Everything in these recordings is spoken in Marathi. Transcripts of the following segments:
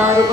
Hey,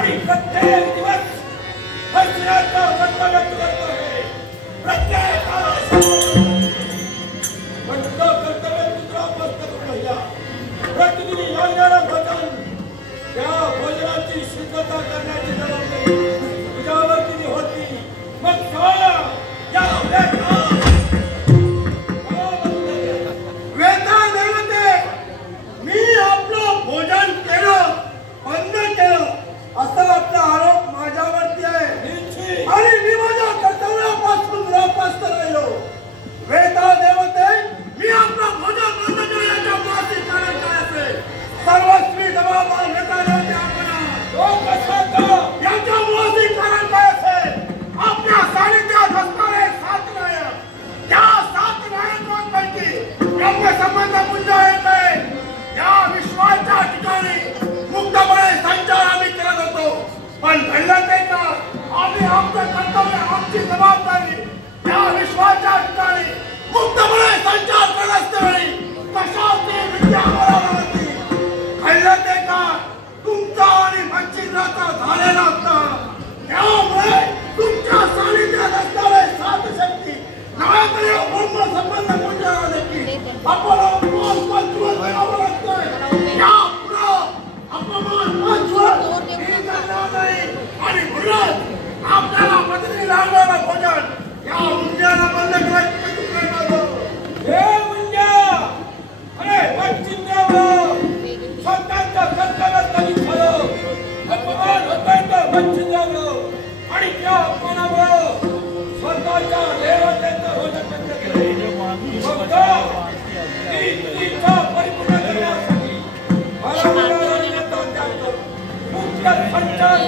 आणि प्रत्येक दिवस वचनाचा कर्तव्य करतो आहे. प्रत्येक कर्तव्य पुत्रापासून करूया. प्रतिदिन लागणारं भोजन त्या भोजनाची शुद्धता करण्याची जबाबदारी तुझ्यावरती होती. मग या वेता देवते मी आपलं भोजन केलं बंद केलं असा आपला आरोप माझ्यावरती आहे आणि मी माझ्या कर्तव्यापासून दुरापास्त राहिलो. वेता देवते मी आपलं भोजन बंद केल्याच्या मागचे कारण काय असेल? सर्वस्वी जबाबदार वेता देवते आपण याच्या मागचे कारण काय असेल? आपल्या सानिध्यात असणारे 7 नायक त्या 7 नायकांपैकी ब्रह्मसंबंध पुंज एक आहे. या विश्वाच्या ठिकाणी मुक्तपणे संचार आम्ही करत होतो. पण घडलं ते का? आम्ही आमचं कर्तव्य आमची जबाबदारी या विश्वाच्या ठिकाणी मुक्तपणे संचार करत असतेवेळी कशाची विद्या बरोबर होती. घडलं ते का? तुमचा आणि मच्छिंद्राचा झालेला असता. त्यामुळे तुमच्या सानिध्यात असणारे 7 शक्ती नव्याकडे ब्रह्मसंबंध पुंजाला देखील आपण पंचवत करावं लागतंय. या पुढं अपमान पंचवत हे करणार नाही आणि म्हणून आपल्याला पत्नी लागणारं भोजन या मुंज्याला बंद करायची करणार. हे मुंज्या अरे मच्छिंद्रावर स्वतःच्या कर्तव्यात झालं. अपमान होतोय तर मच्छिंद्रावर आणि त्या अपमानामुळे स्वतःच्या देवतेचं भोजन बंद केलं. फक्त तिचा परिपूर्ण करण्यासाठी मुक्त संचार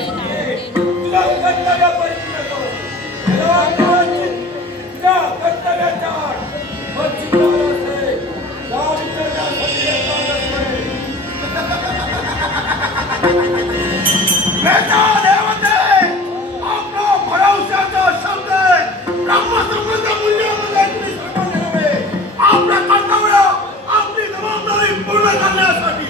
तुझा कर्तव्य परिपूर्ण करो. तुझ्या कर्तव्याच्या मच्छिंद्रावर असेल त्या विचारण्यासाठी भरवशाचा शब्द ब्रह्मसंबंध मूल्यामध्ये आपलं कर्तव्य आपली जबाबदारी पूर्ण करण्यासाठी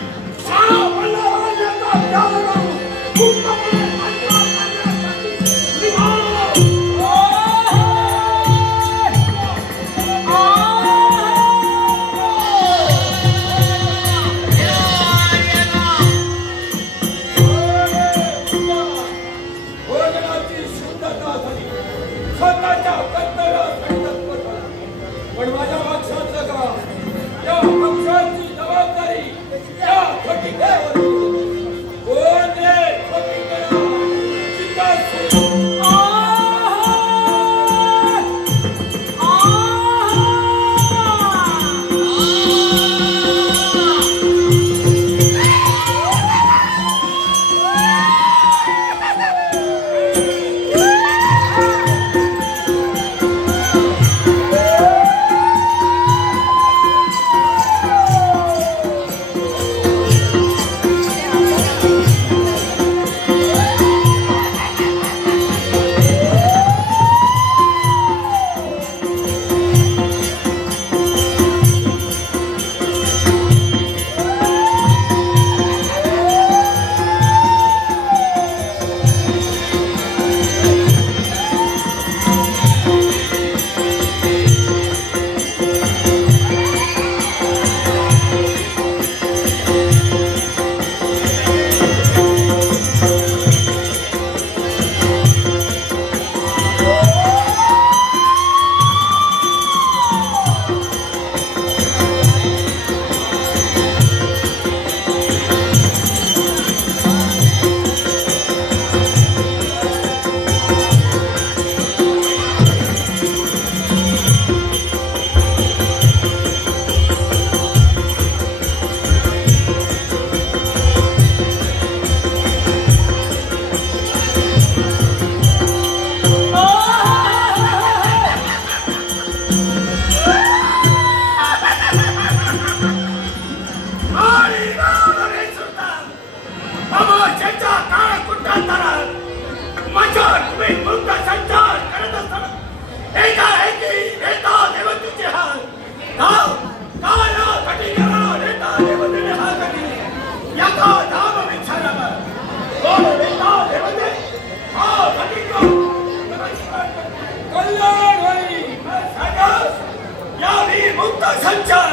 संचार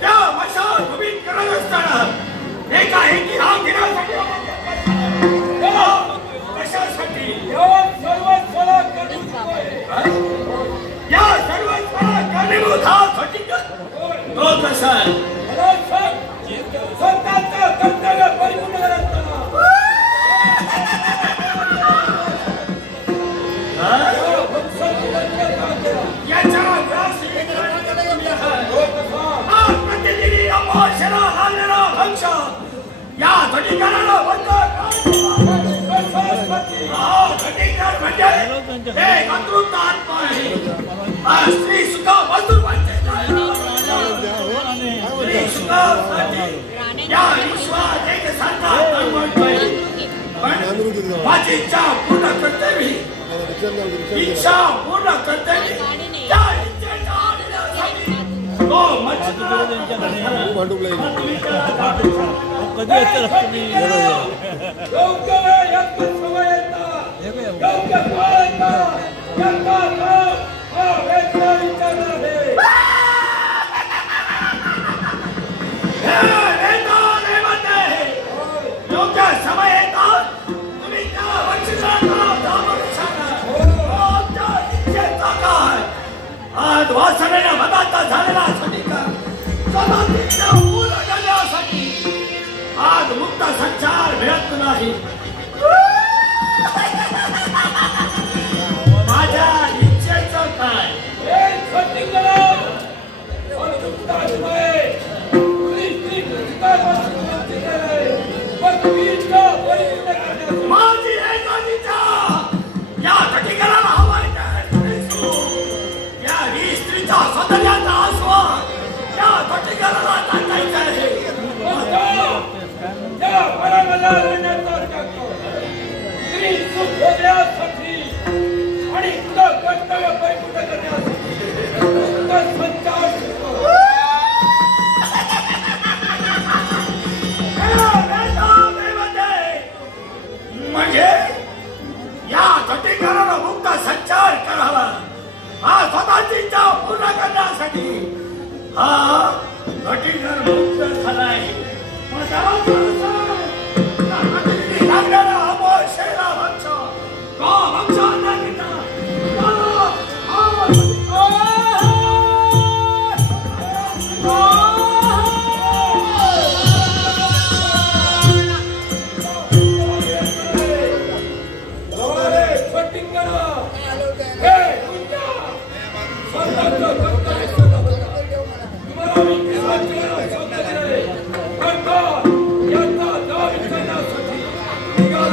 त्या मशाल भूमीत करत असताना एकाएकी हात घेण्यासाठी कशासाठी या सर्वस्वाला कारणीभूत हा खटिंगर तो कसा स्वतःचं कर्तव्य परिपूर्ण करत याच्या प्रतिनिधी अमोशरा लालरा वंश या खटिंगराला खटिंगर म्हणजे एक अतृप्त आत्मा आहे स्त्री सुद्धा मजदूर स्त्री सुद्धा या विश्वात एक सारखा पण माझी इच्छा पूर्ण करते मी इच्छा पूर्ण करते मी त्या इच्छेच्या आडण्यासाठी तो कधी येतं तुम्ही योग्य वेळ योग्य समय येतात योग्य काळ येतात यांचा नाव हा वेगळा विचार आहे योग्य समय येतात तुम्ही त्या वंशजाला दाबून सांगा इच्छेचा काय आज वासनेला मदाचा झालेला खटिंगर स्वतःच्या मूल करण्यासाठी आज मुक्त संचार मिळत नाही माझ्या इच्छेचं काय माझी एकच इच्छा या खटिंगराला हवाय या स्त्रीचा सौंदर्याचा आस्वाद या खटिंगराला टाकायचा आहे त्या मनाला राहण्याचा टाकतो स्त्री सुख भोगण्यासाठी आणि तुझं कर्तव्य परिपूर्ण करण्यासाठी तुझं संचार शिकतो म्हणजे या खटिंगराला मुक्त संचार करावा हा स्वतःची इच्छा पूर्ण करण्यासाठी हा खटिंगर मुक्त झालाय लागणारा अमोशेला वंश तो वंशांना या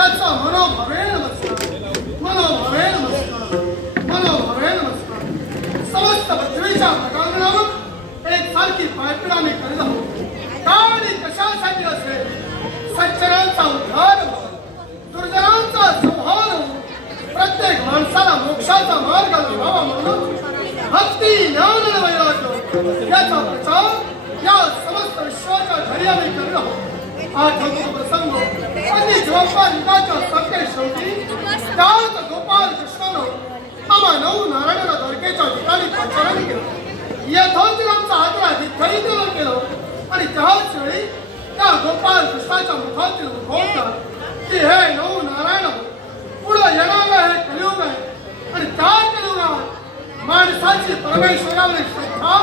याचा मनोभावे नमस्कार, मनोभावे नमस्कार, मनोभावे नमस्कार. समस्त पृथ्वीच्या प्रकांगणावर एक सारखी पायपिडा मी करीत आहोत. आणि कशासाठी असेल? सज्जनांचा उद्धार, दुर्जनांचा संहार, प्रत्येक माणसाला मोक्षाचा मार्ग लावावा म्हणून भक्ती, ज्ञान आणि वैराग्य याचा प्रचार या समस्त विश्वाच्या घरी आम्ही करीत आहोत. आठवतो प्रसंग अगदी जवळपास युगाच्या सत्य शेवटी त्याच गोपाल कृष्णानं आम्हा नऊ नारायणाला द्वारकेच्या ठिकाणी पाचारण केलं. यथोचितांचा आग्रह तिथंही केलं आणि त्याच वेळी त्या गोपाल कृष्णाच्या मुखातील उद्भवतात की हे नऊ नारायण, पुढे येणारं हे कलियुग आहे आणि त्या कलियुगात माणसाची परमेश्वरावरील श्रद्धा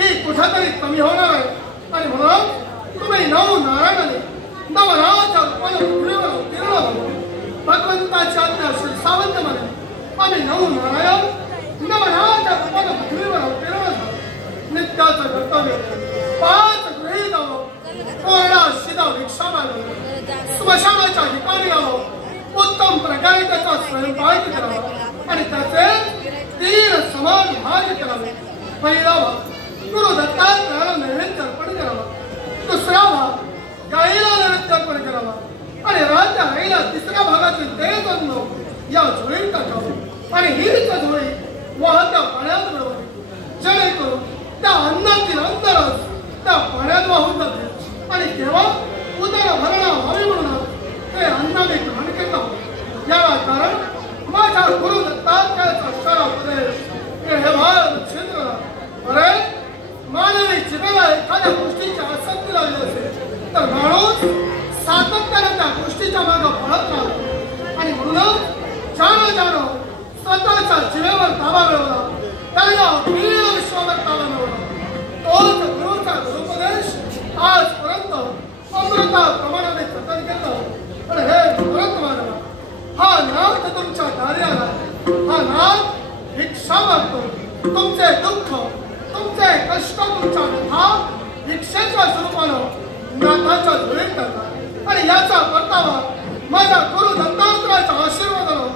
ही कुठेतरी कमी होणार आहे. आणि म्हणून तुम्ही नऊ नारायणाने नवराच्या रूपाने पृथ्वीवर अवतीर्ण व्हावं. भगवंताची आज्ञा शिरसावंत माने आम्ही नऊ नारायण नवराच्या रूपाने पृथ्वीवर अवतीर्ण झालो. नित्याचं कर्तव्य 5 गृही जावं, कोरडा शिदा भिक्षा मागावं, स्मशानाच्या ठिकाणी यावं, उत्तम प्रकारे त्याचा स्वयंपाक करावा आणि त्याचे 3 समान भाग करावे. पहिला भाग गुरु दत्तात्रयाला नैवेद्य अर्पण करावा, दुसरा भाग गाईला नैवेद्य अर्पण करावा आणि राजा आईला तिसऱ्या भागातील तेज अन्न या झोळीत टाकावं आणि हीच झोळी वाहत्या पाण्यात मिळवावी, जेणेकरून त्या अन्नातील अंतरस त्या पाण्यात वाहून जाते आणि केवळ उदर भरणा व्हावी म्हणून ते अन्न मी ग्रहण करत आहोत. याला कारण माझ्या गुरु दत्तात्रयाचा अक्षर उपदेश हे भार छिद्र. अरे मानवी जीवाला एखाद्या गोष्टीची आसक्ती लागली असेल तर माणूस सातत्याने त्या गोष्टीच्या मागे पळत राहतो आणि म्हणूनच ज्यानं स्वतःच्या जीवेवर ताबा मिळवला त्याला वीर विश्वावर ताबा मिळवला. तोच गुरुचा गुरुपदेश आजपर्यंत अमृताप्रमाणे जतन केलं. पण हे परत मानवा, हा नाथ तुमच्या दारी आला, हा नाथ भिक्षा मागतो. तुमचे दुःख, तुमचे कष्ट, तुमच्या व्यथा भिक्षेच्या स्वरूपानं नाथाच्या झोळीत टाका आणि याचा परतावा माझ्या गुरु दत्तात्रयाच्या आशीर्वादानं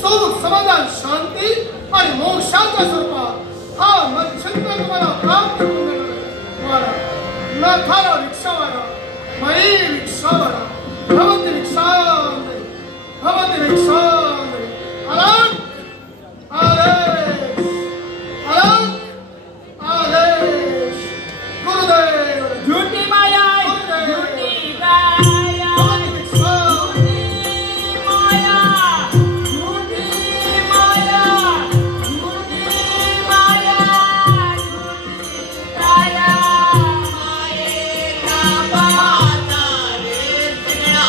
सुख, समाधान, शांती आणि मोक्षाच्या स्वरूपात हा मच्छिंद्र तुम्हाला प्राप्त करून देणार. नाथाला भिक्षा मागा, मयी भिक्षा मागा, भवती भिक्षा दे, भवती भिक्षा दे. अलग आदेश, अलग आदेश. गुरुदेव झूठी माया, झूठी माया, झूठी माया, झूठी माया, झूठी माया, झूठी माया. माये का पाता रे सगळा,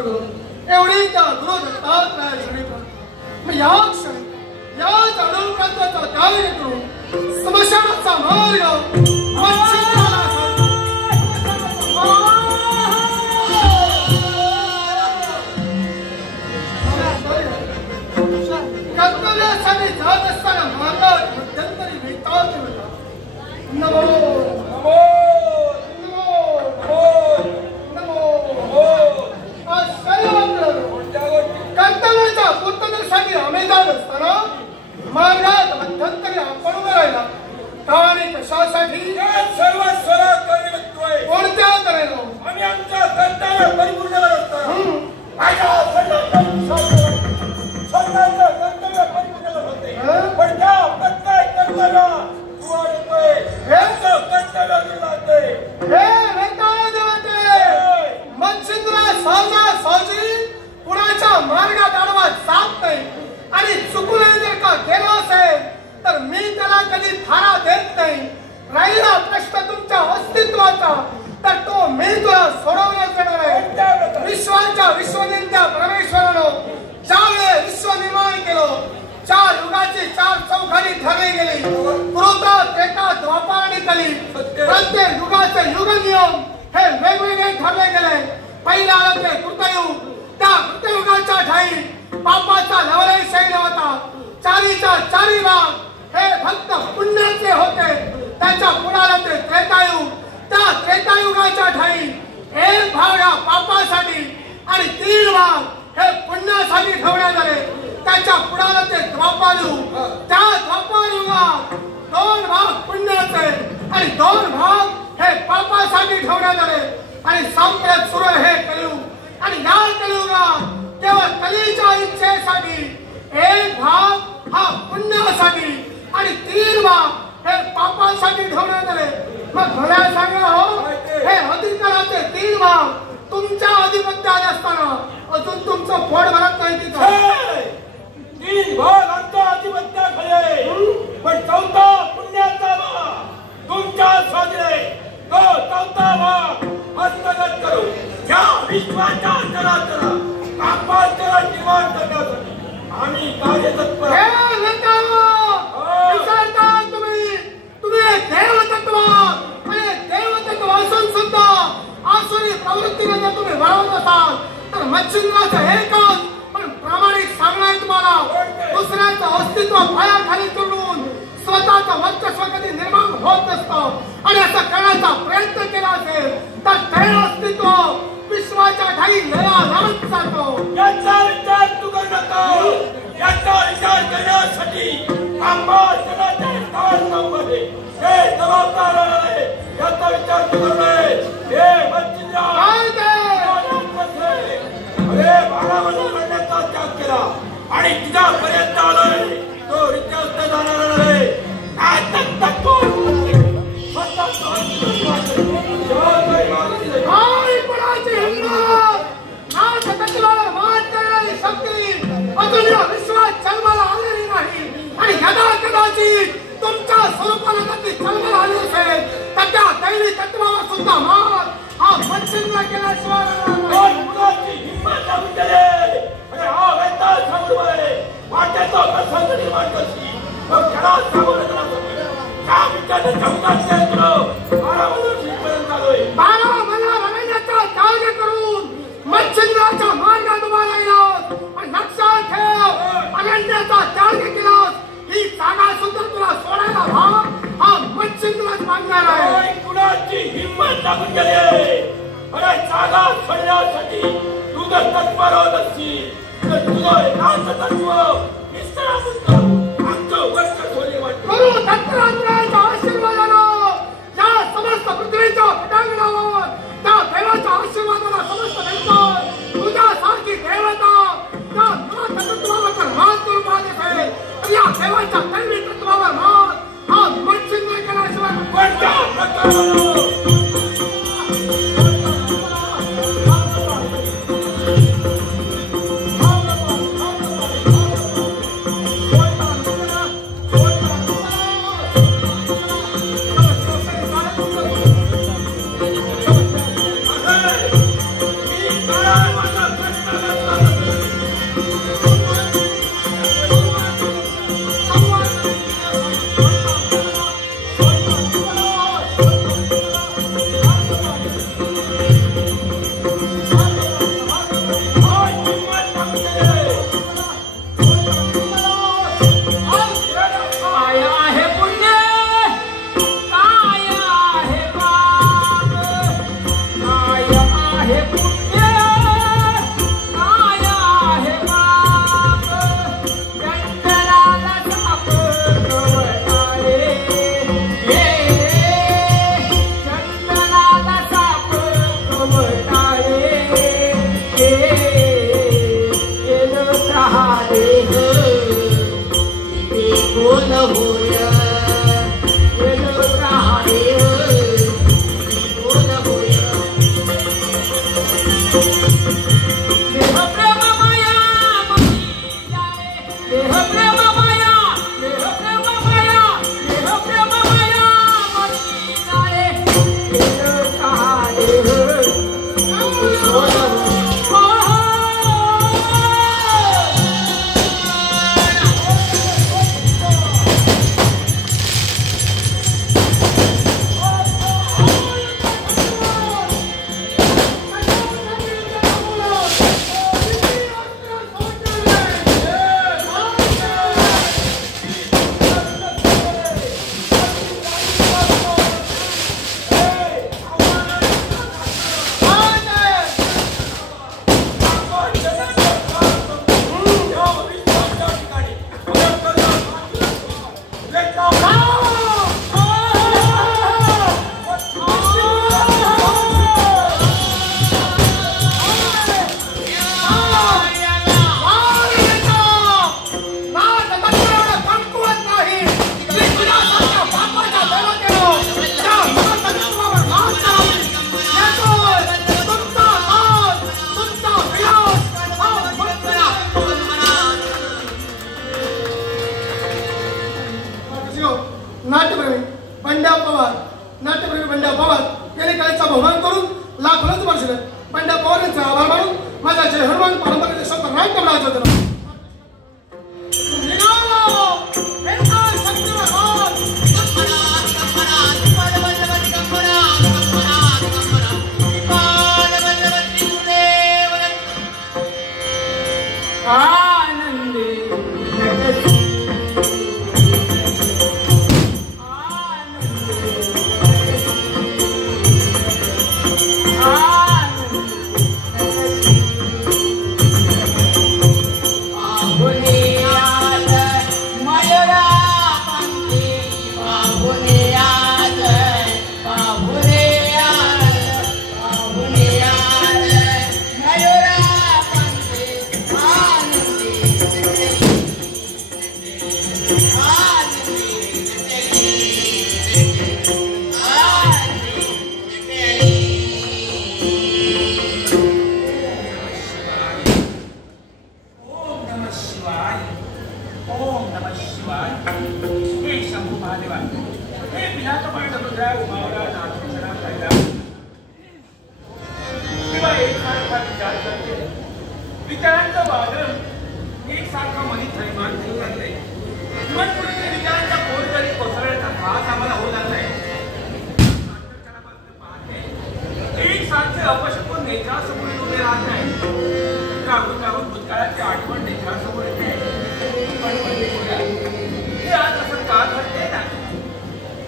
दत्ताकडून एवढी त्या गुरु दत्तात्रयाकडे मी या क्षणी या अणुप्रांताचा त्याग करून स्मशानाचा मार्ग कर्तव्यासाठी जात असताना मार्गात मध्यंतरी वेताच होता. नमो नमो कर्तव्याच्या पूर्ततेसाठी आम्ही जात असताना मार्गात मध्यंतरी आपण उभं राहिला का आणि कशासाठी सर्व स्वरा करणे कोणत्या तऱ्हेनं आम्ही आमच्या कर्तव्य परिपूर्ण करत असताना माझ्या स्वतःचं कर्तव्य परिपूर्ण करत होते. पण त्या प्रत्येक कर्तव्य तुवाडतोय हेचं कर्तव्य निर्माणतोय. हे वेताळ देवते मनसिंधुला सहजासहजी कुणाच्या मार्गात अडवा जात नाही आणि चुकूनही जर का गेला असेल तर मी त्याला कधी थारा देत नाही. राहिला प्रश्न तुमच्या अस्तित्वाचा तर तो मी तुला सोडवण्यास देणार आहे. विश्वाच्या विश्वनिंद्या परमेश्वरानं ज्यावेळी विश्व निर्माण केलं 4 युगाची 4 चौघारी ठरली गेली. कृता त्रेता द्वापार आणि कली प्रत्येक युगाचे युग नियम हे वेगवेगळे ठरले गेले. पहिला आलं ते कृतयुग. त्या कृतयुगाच्या ठाई पापाचा लवलय शैल होता. चारीच्या चारी भाग हे फक्त पुण्याचे होते. त्याच्या पुढाला ते त्रेतायुग. त्या त्रेतायुगाच्या ठाई एक भाग हा पापासाठी आणि 3 भाग हे पुण्यासाठी ठेवण्यात आले. त्याच्या पुढाला ते द्वापारयुग. त्या द्वापारयुगात 2 भाग पुण्याचे आणि 2 भाग हे पापासाठी ठेवण्यात आले. आणि सांप्रत सुरू हे कलियुग. आणि या कलियुगात केवळ कलीच्या इच्छेसाठी एक भाग हा पुण्यासाठी आणि 3 भाग हे पापासाठी ठेवण्यात आले. मग मला सांगा हो हे अधिकाराचे 3 भाग तुमच्या अधिपत्यात असताना अजून तुमचं पोट भरत नाही तिथं. 3 भाग आमच्या अधिपत्याखाली आहे. पण 4था पुण्याचा भाग तुमच्या स्वाधीन आहे. तो 4था भाग हस्तगत करू या विश्वाच्या चराचर पापाचर निर्माण करण्यासाठी आम्ही कार्यतत्पर तुम्ही देवतत्व आणि देवतत्व असून सुद्धा आसुरी प्रवृत्तीने जर तुम्ही वाढवत असाल तर मच्छिंद्राचं एकच पण प्रामाणिक सांगणं आहे तुम्हाला. दुसऱ्याचं अस्तित्व पायाखाली करून स्वतःचं वर्चस्व कधी निर्माण होत नसतं. आणि असं करण्याचा प्रयत्न केला असेल तर ते अस्तित्व विश्वाच्या ठाई लयालाच जातो. याचा विचार तू करू नको. याचा विचार करण्यासाठी आंबाजनाच्या काळामध्ये हे जबाबदार आहे. याचा विचार तू करू नये. हे मच्छिंद्रा अरे 12 महिन्याचा त्याग केला आणि तुझ्यापर्यंत आलोय. तो रित्यास्त जाणार नाही. काय तत्व विश्वात जन्माला आलेली नाही. आणि यदा कदाचित तुमच्या स्वरूपाला कधी जन्माला आले असेल तर त्या दैवी तत्वावर सुद्धा मार हा मच्छिंद्र केल्याशिवाय हिंमत लागून गेले. अरे हा वेताळ सांगूय वाट्याचा प्रसंग निर्माण करशी मग खेळा सामोरं जाण्यासाठी त्या विचाराच्या उदासीन करो 12 वर्षापर्यंत आलोय. 12 महिन्याचा त्याग करून मच्छिंद्राच्या मार्गात उभा राहिलास. आणि लक्षात ठेव अनन्याचा त्याग केलास ही जागा सुद्धा तुला सोडायला हा मच्छिंद्रच मागणार आहे. कुणाची हिंमत लागून गेली. अरे जागा सोडण्यासाठी तू जर तत्पर होत असशील तर तुझं नाचं तत्व विस्तारापुरतं आमचं वर्ष सोडले वाटतं. गुरु दत्तात्रयाच्या आशीर्वादानं या समस्त पृथ्वीच्या पटांगणावर त्या देवाच्या आशीर्वादाला समस्त देवता तुझ्यासारखी देवता त्या तत्वावर तर मान करून पाहत असेल तर या देवाच्या दैवी तत्वावर मान हा मच्छिंद्र केल्याशिवाय कोणत्या प्रकारानं विचारांचं वादन एकसारखं मनीत थैमान होऊ लागलंय. जीवन पुढे विचारांचा कोण तरी कोसळण्याचा भास आम्हाला होऊ लागलाय. एक सारखे अपशकून नेत्रासमोर उभे राहत नाही. राहून राहून भूतकाळाची आठवण नेत्रासमोर येते. पण हे आज असं का घडते ना,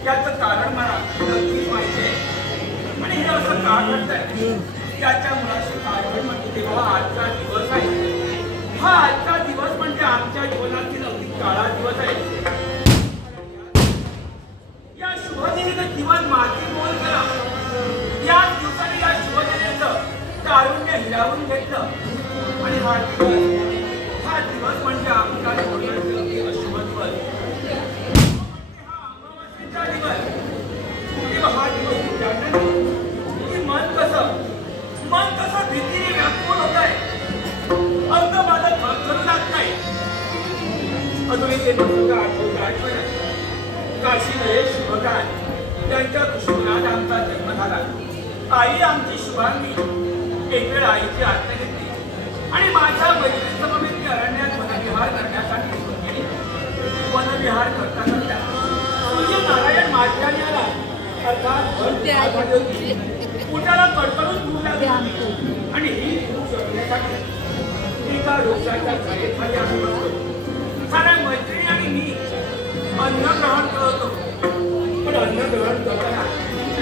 याचं कारण मला नक्कीच माहिती आहे. आणि हे असं का घडतंय त्याच्या मुळाशी कारण म्हणजे तेव्हा आजचा दिवस आहे. हा आजचा दिवस म्हणजे आमच्या जीवनातील अगदी काळा दिवस आहे. या शुभदिनीचं जीवन माती मोल करा. या दिवसाने या शुभदिनेचं तारुण्य हिरावून घेतलं. आणि हा दिवस म्हणजे आमच्या जीवनातील अगदी अशुभ दिवस. हा अमावास्येचा दिवस. तेव्हा हा दिवस उजाडला की मन कसं भीतीने व्यापून होत आहे. अंग माझं थरथरू लागतंय. अजूनही ते प्रसंग आठवण काशी नरेश शुभकाळ त्यांच्या कुशुमनात आमचा जन्म झाला. आई आमची शुभांगी एक वेळ आईची आज्ञा घेतली आणि माझ्या मैत्रिणी समवेत मी अरण्यात वनविहार करण्यासाठी निघून गेली. वनविहार करता करता सूर्य नारायण माझ्याने आला. अर्थात पोटाला कडकडून दूर लागली आणि ही भूक शोधण्यासाठी एका वृक्षाच्या छायेखाली आम्ही बसलो. साऱ्या मैत्रिणी आणि मी अन्न ग्रहण करत होतो. पण अन्न ग्रहण करताना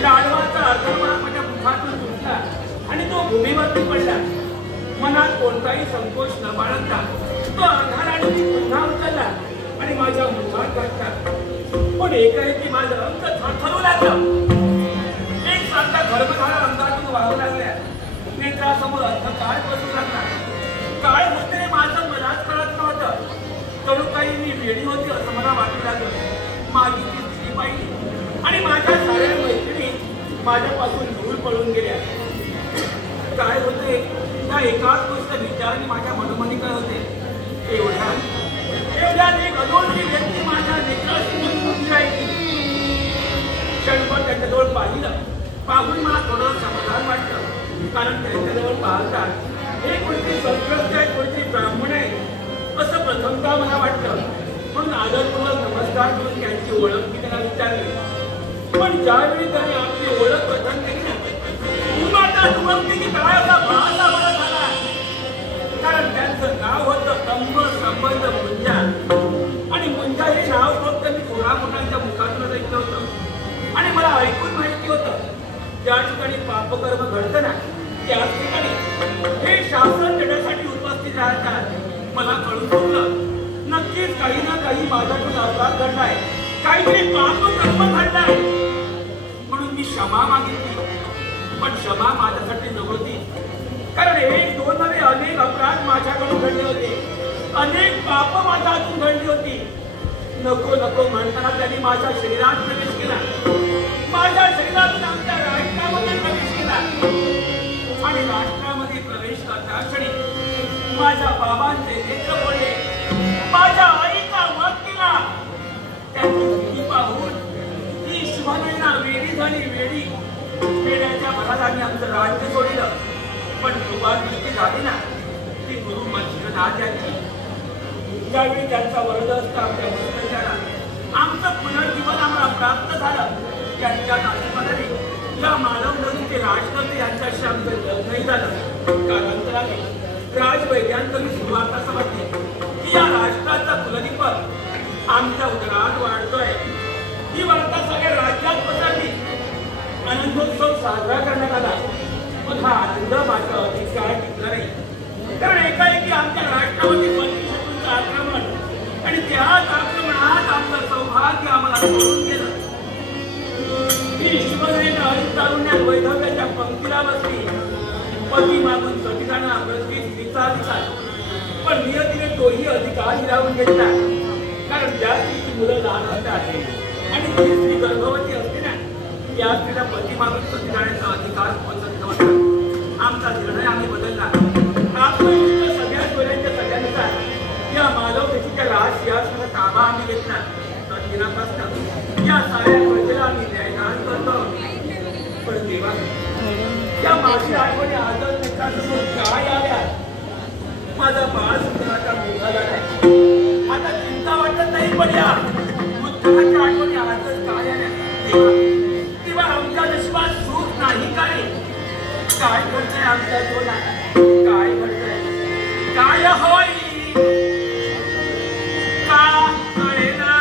लाडवाचा अर्धवळा माझ्या मुखातून सुटला आणि तो भूमीवरती पडला. मनात कोणताही संकोच न बाळगता तो अंधाराने मी पुन्हा उचलला आणि माझ्या मुखात घातला. पण एकाएकी माझं अंग थरथरू लागलं. एकसारखा गर्भधारा अंगातून वाहू लागल्या. नेत्रासमोर अंधकार बसू लागला. काळ होते माझं मलाच कळत नव्हतं. जणू काही मी वेडी होती असं मला वाटू लागलं. माझ्यापासून दूर पळून गेल्या. काय होते त्या एकाच गोष्ट विचाराने माझ्या मनोमनी काय होते. एवढ्यात एक अनोळखी व्यक्ती माझ्या नेत्राशी राहिली. क्षणभर त्यांच्याजवळ पाहिलं. पाहून मला थोडं समाधान वाटलं. कारण त्यांच्याजवळ पाहतात हे कोणती संस्कृत आहे, कोणती ब्राह्मण आहे असं प्रथमतः मला वाटलं. म्हणून आदरपूर्वक नमस्कार करून त्यांची ओळख मी त्यांना विचारली. पण ज्यावेळी त्यांनी आपली ओळख प्रथम केली ना, माता तुमची की तळाला भाला मला झाला. कारण त्यांचं नाव होतं ब्रह्म संबंध मुंजा. आणि मुंजा हे नाव फक्त मी थोडा मोठ्यांच्या मुखातून ऐकलं होतं. आणि मला ऐकून माहिती होतं ज्या ठिकाणी पापकर्म घडतं ना त्याच ठिकाणी हे शासन देण्यासाठी उपस्थित राहतात. मला कळून चुकलं. नक्कीच काही ना काही माझ्याकडून अपराध घडलाय, काहीतरी पापकर्म घडलाय. म्हणून मी क्षमा मागितली. पण क्षमा माझ्यासाठी नव्हती. कारण एक दोन नव्हे अनेक अपराध माझ्याकडून घडले होते. अनेक पाप माझ्या हातून घडली होती. नको नको म्हणताना त्यांनी माझ्या शरीरात प्रवेश केला. माझ्या शरीरातून आमच्या राष्ट्रामध्ये प्रवेश केला. आणि राष्ट्रामध्ये प्रवेश करता क्षणी माझ्या बाबांचे नेत्र पडले. माझ्या आईचा वध केला. त्यांची स्थिती पाहून ती शिवनेना वेडी झाली. वेड्याच्या भराने आमचं राज्य सोडलं. पण कृपादृष्टी झाली ना ती गुरु मंदिरनाथ यांची. ज्यावेळी त्यांचा वरद असता आमच्या मस्तकाला आमचं पुनर्जीवन आम्हाला प्राप्त झालं. त्यांच्या आशीर्वादाने या मानव नदीचे राजकर्ते यांच्याशी आमचं लग्नही झालं. कालांतराने राजवैद्यांचं मी सुरुवात असं वाटते की या राष्ट्राचा कुलदीपक आमच्या उदरात वाढतोय. ही वार्ता सगळ्या राज्यात पसरली. आनंदोत्सव साजरा करण्यात आला. पण हा आनंद मात्र अधिक काळ टिकला नाही. कारण एकाएकी आमच्या राष्ट्रामध्ये शत्रूंचं आक्रमण आणि त्याच आक्रमणात आपलं सौभाग्य आम्हाला सोडून गेलं. ही शिवसेना हरित तारुण्यात वैधव्याच्या पंक्तीला बसली. पती मागून सतीकांना प्रति स्त्रीचा अधिकार. पण नियतीने तोही अधिकार हिरावून घेतला. कारण ज्या स्त्रीची मुलं लहान असतात आणि ती स्त्री गर्भवती असते ना त्या स्त्रीला पती मागून सती जाण्याचा अधिकार पोचत नव्हता. आमचा निर्णय आम्ही बदलला. आत्मनिष्ठ सगळ्या चोऱ्यांच्या सगळ्यांचा या मानव देशीच्या राज सिंहासनाचा ताबा आम्ही घेतला. तर दिनापासून या साऱ्या प्रजेला आम्ही न्यायदान करतो. पण तेव्हा या माझी आठवणी आजच मित्रांसमोर काय आल्या. माझा बाळ सुद्धा मुलगा झालाय. आता चिंता वाटत नाही. पण या बुद्धाच्या आठवणी आजच काय आल्या. तेव्हा आमच्या नशिबात सुख नाही काय. काय घडतंय आमच्या जीवनात. काय घडतंय काय होई का कळेना.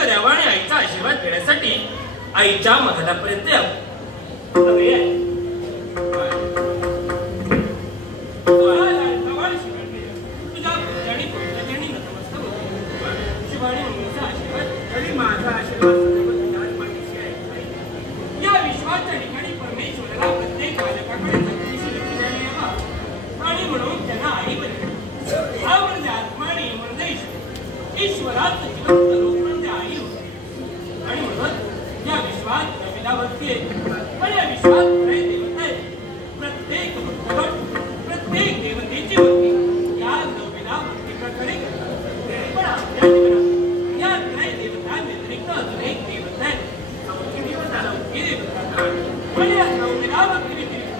मार्ग द्यावा आणि आईचा आशीर्वाद घेण्यासाठी आईच्या महालापर्यंत यावं. तुझ्या पुढच्यानी पुढच्यानी नतमस्तक होतो. शिवानी मम्मीचा आशीर्वाद तरी माझा आशीर्वाद सदैव तुझ्याच पाठीशी आहे. या विश्वाच्या ठिकाणी परमेश्वराला प्रत्येक बालकाकडे जगदीशी लक्ष द्यायला यावा आणि म्हणून त्यांना आई बनली. हा म्हणजे आत्मा आणि म्हणजे ईश्वराचं जिवंत रूप म्हणजे आई होते. आणि म्हणून या विश्वात नवीला भक्ती आहे. पण या विश्वात खरे देवता आहे. प्रत्येक भक्तगण प्रत्येक देवतेची भक्ती या नवीला भक्तीप्रकारे करतात. पण आपल्या जीवनात या त्रय देवता व्यतिरिक्त अजून एक देवता आहे. चौथी देवता. पण या नवीला भक्ती व्यतिरिक्त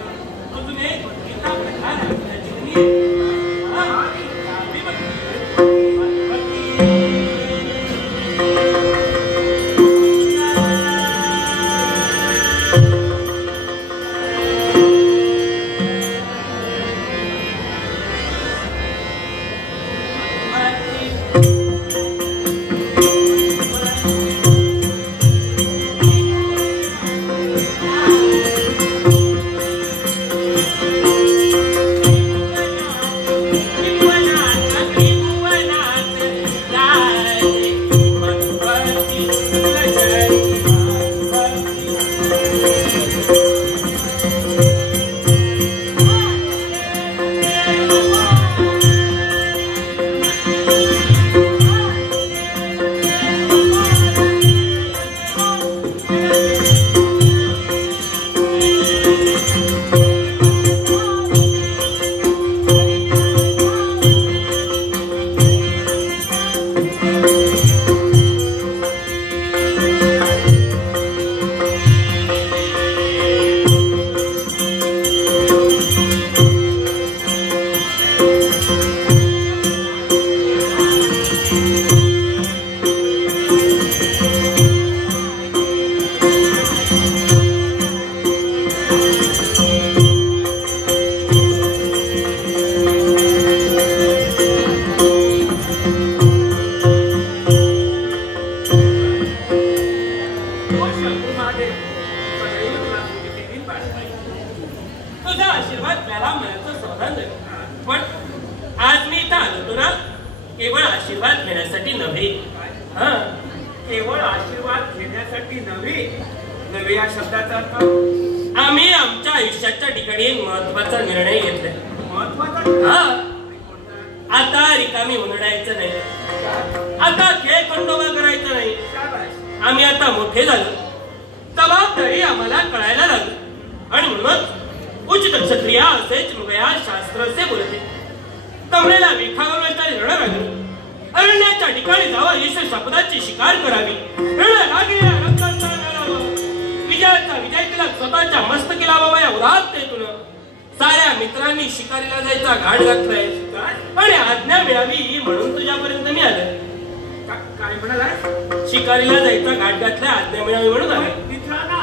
अजून एक भक्तीचा प्रकार आपल्या जीवनी आहे. तुझा आशीर्वाद त्याला मनाचं समाधान देतो. पण आज मी इथं आलो होतो ना केवळ आशीर्वाद घेण्यासाठी नव्हे. केवळ आशीर्वाद घेण्यासाठी नव्हे. नव्हे या शब्दाचा अर्थ आम्ही आमच्या आयुष्याच्या ठिकाणी एक महत्वाचा निर्णय घेतलाय. महत्वाचा आता रिकामी उन्हाळ्याचं नाही. आता खेळ खंडोबा करायचं नाही. आम्ही आता मोठे झालो. जबाबदारी आम्हाला कळायला लागली आणि म्हणूनच उचित क्षत्रिया असेच मृगया शास्त्र असे बोलते. कमरेला विखावण्याचा रण लागली. अरण्याच्या ठिकाणी जावं ईश शब्दाची शिकार करावी. रण लागलेल्या रक्ताचा लढावा. विजयाचा विजय केला स्वतःच्या मस्तकीला बाबा या उदात्तेतून साऱ्या मित्रांनी शिकारीला जायचा घाट घातलाय आणि आज्ञा मिळावी म्हणून तुझ्यापर्यंत मी आलो. काय म्हणाला? शिकारीला जायचा घाट घातलाय आज्ञा मिळावी म्हणून आलो. मित्रांना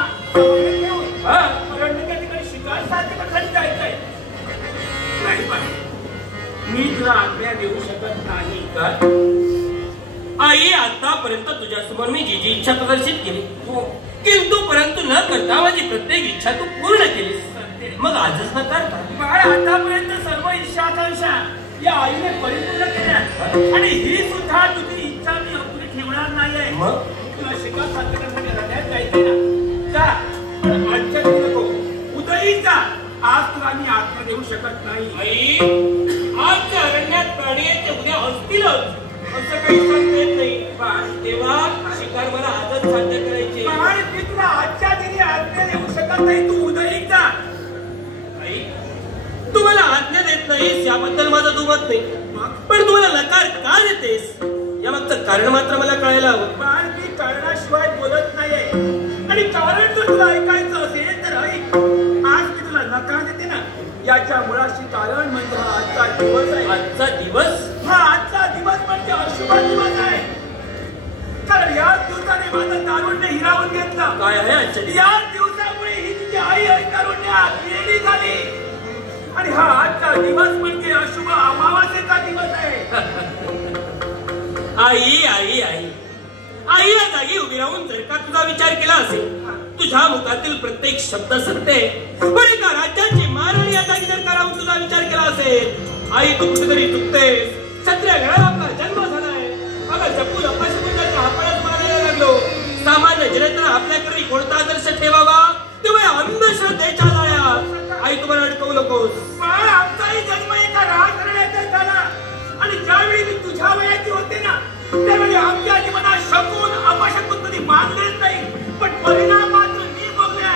शिकार खाली जायचंय नाही. मी तुला आज्ञा देऊ शकत नाही. आई आतापर्यंत तुझ्यासमोर मी जी जी इच्छा प्रदर्शित केली किंतु परंतु न करता माझी प्रत्येक इच्छा तू पूर्ण केलीस. मग आजच नकार का? बाळ आतापर्यंत सर्व इच्छा आकांक्षा या आईने परिपूर्ण केल्या आणि ही सुद्धा तुझी इच्छा मी अपुरी ठेवणार नाहीये. मग तुला शिकार साध्य करण्यासाठी रण्यात जायचे ना जा. पण आजच्या दिवशी नको. उद्याही जा. आज तुला मी आज्ञा देऊ शकत नाही. आई आजच्या अरण्यात प्राणी उद्या असतीलच असं काही सांगता येत नाही. तेव्हा शिकार मला आजच साध्य करायचे. मी तुला आजच्या दिनी आज्ञा देऊ शकत नाही. तू उद्याही जा. आई तू मला आज्ञा देत नाहीस याबद्दल माझं दुमत नाही. पण तू मला नकार का देतेस या मागचं कारण मात्र मला कळायला हवं. बाळ मी कारणाशिवाय बोलत नाहीये आणि कारण जर तुला ऐकायचं असेल तर ऐक. आज मी तुला नकार देते ना याच्या मुळाशी कारण म्हणजे हा आजचा दिवस आहे. आजचा दिवस? हा आजचा दिवस म्हणजे अशुभ दिवस आहे. कारण याच दिवसाने माझं तारुण्य हिरावून घेतलं. काय आहे आजच्या याच दिवसामुळे ही तुझी आई तारुण्यात येडी झाली आणि हा आजचा दिवस म्हणजे अशुभ अमावास्येचा दिवस आहे. आई आई आई आई आज जागी उभी राहून जर का तुझा विचार केला असेल, तुझ्या मुखातील प्रत्येक शब्द सत्य आहे. पण एका राज्याची महाराणी या जागी जर का राहून तुझा विचार केला असेल, आई तू कुठेतरी चुकतेस. क्षत्रिय घराला आपला जन्म झालाय. अगं जपून अपशकून जर का आपणच मानायला लागलो, सामान्य जनतेला आपल्याकडे कोणता आदर्श ठेवावा तेव्हा अंधश्रद्धेच्या जाळ्यात आई तुम्हाला अडकवू नकोस. पण आमचाही जन्म एका राजघराण्यात झाला आणि ज्यावेळी मी तुझ्या वयाची होते ना, त्यावेळी आमच्या जीवनात शकून अपशकून कधी मानलेच नाही, पण परिणाम मात्र मी भोगले.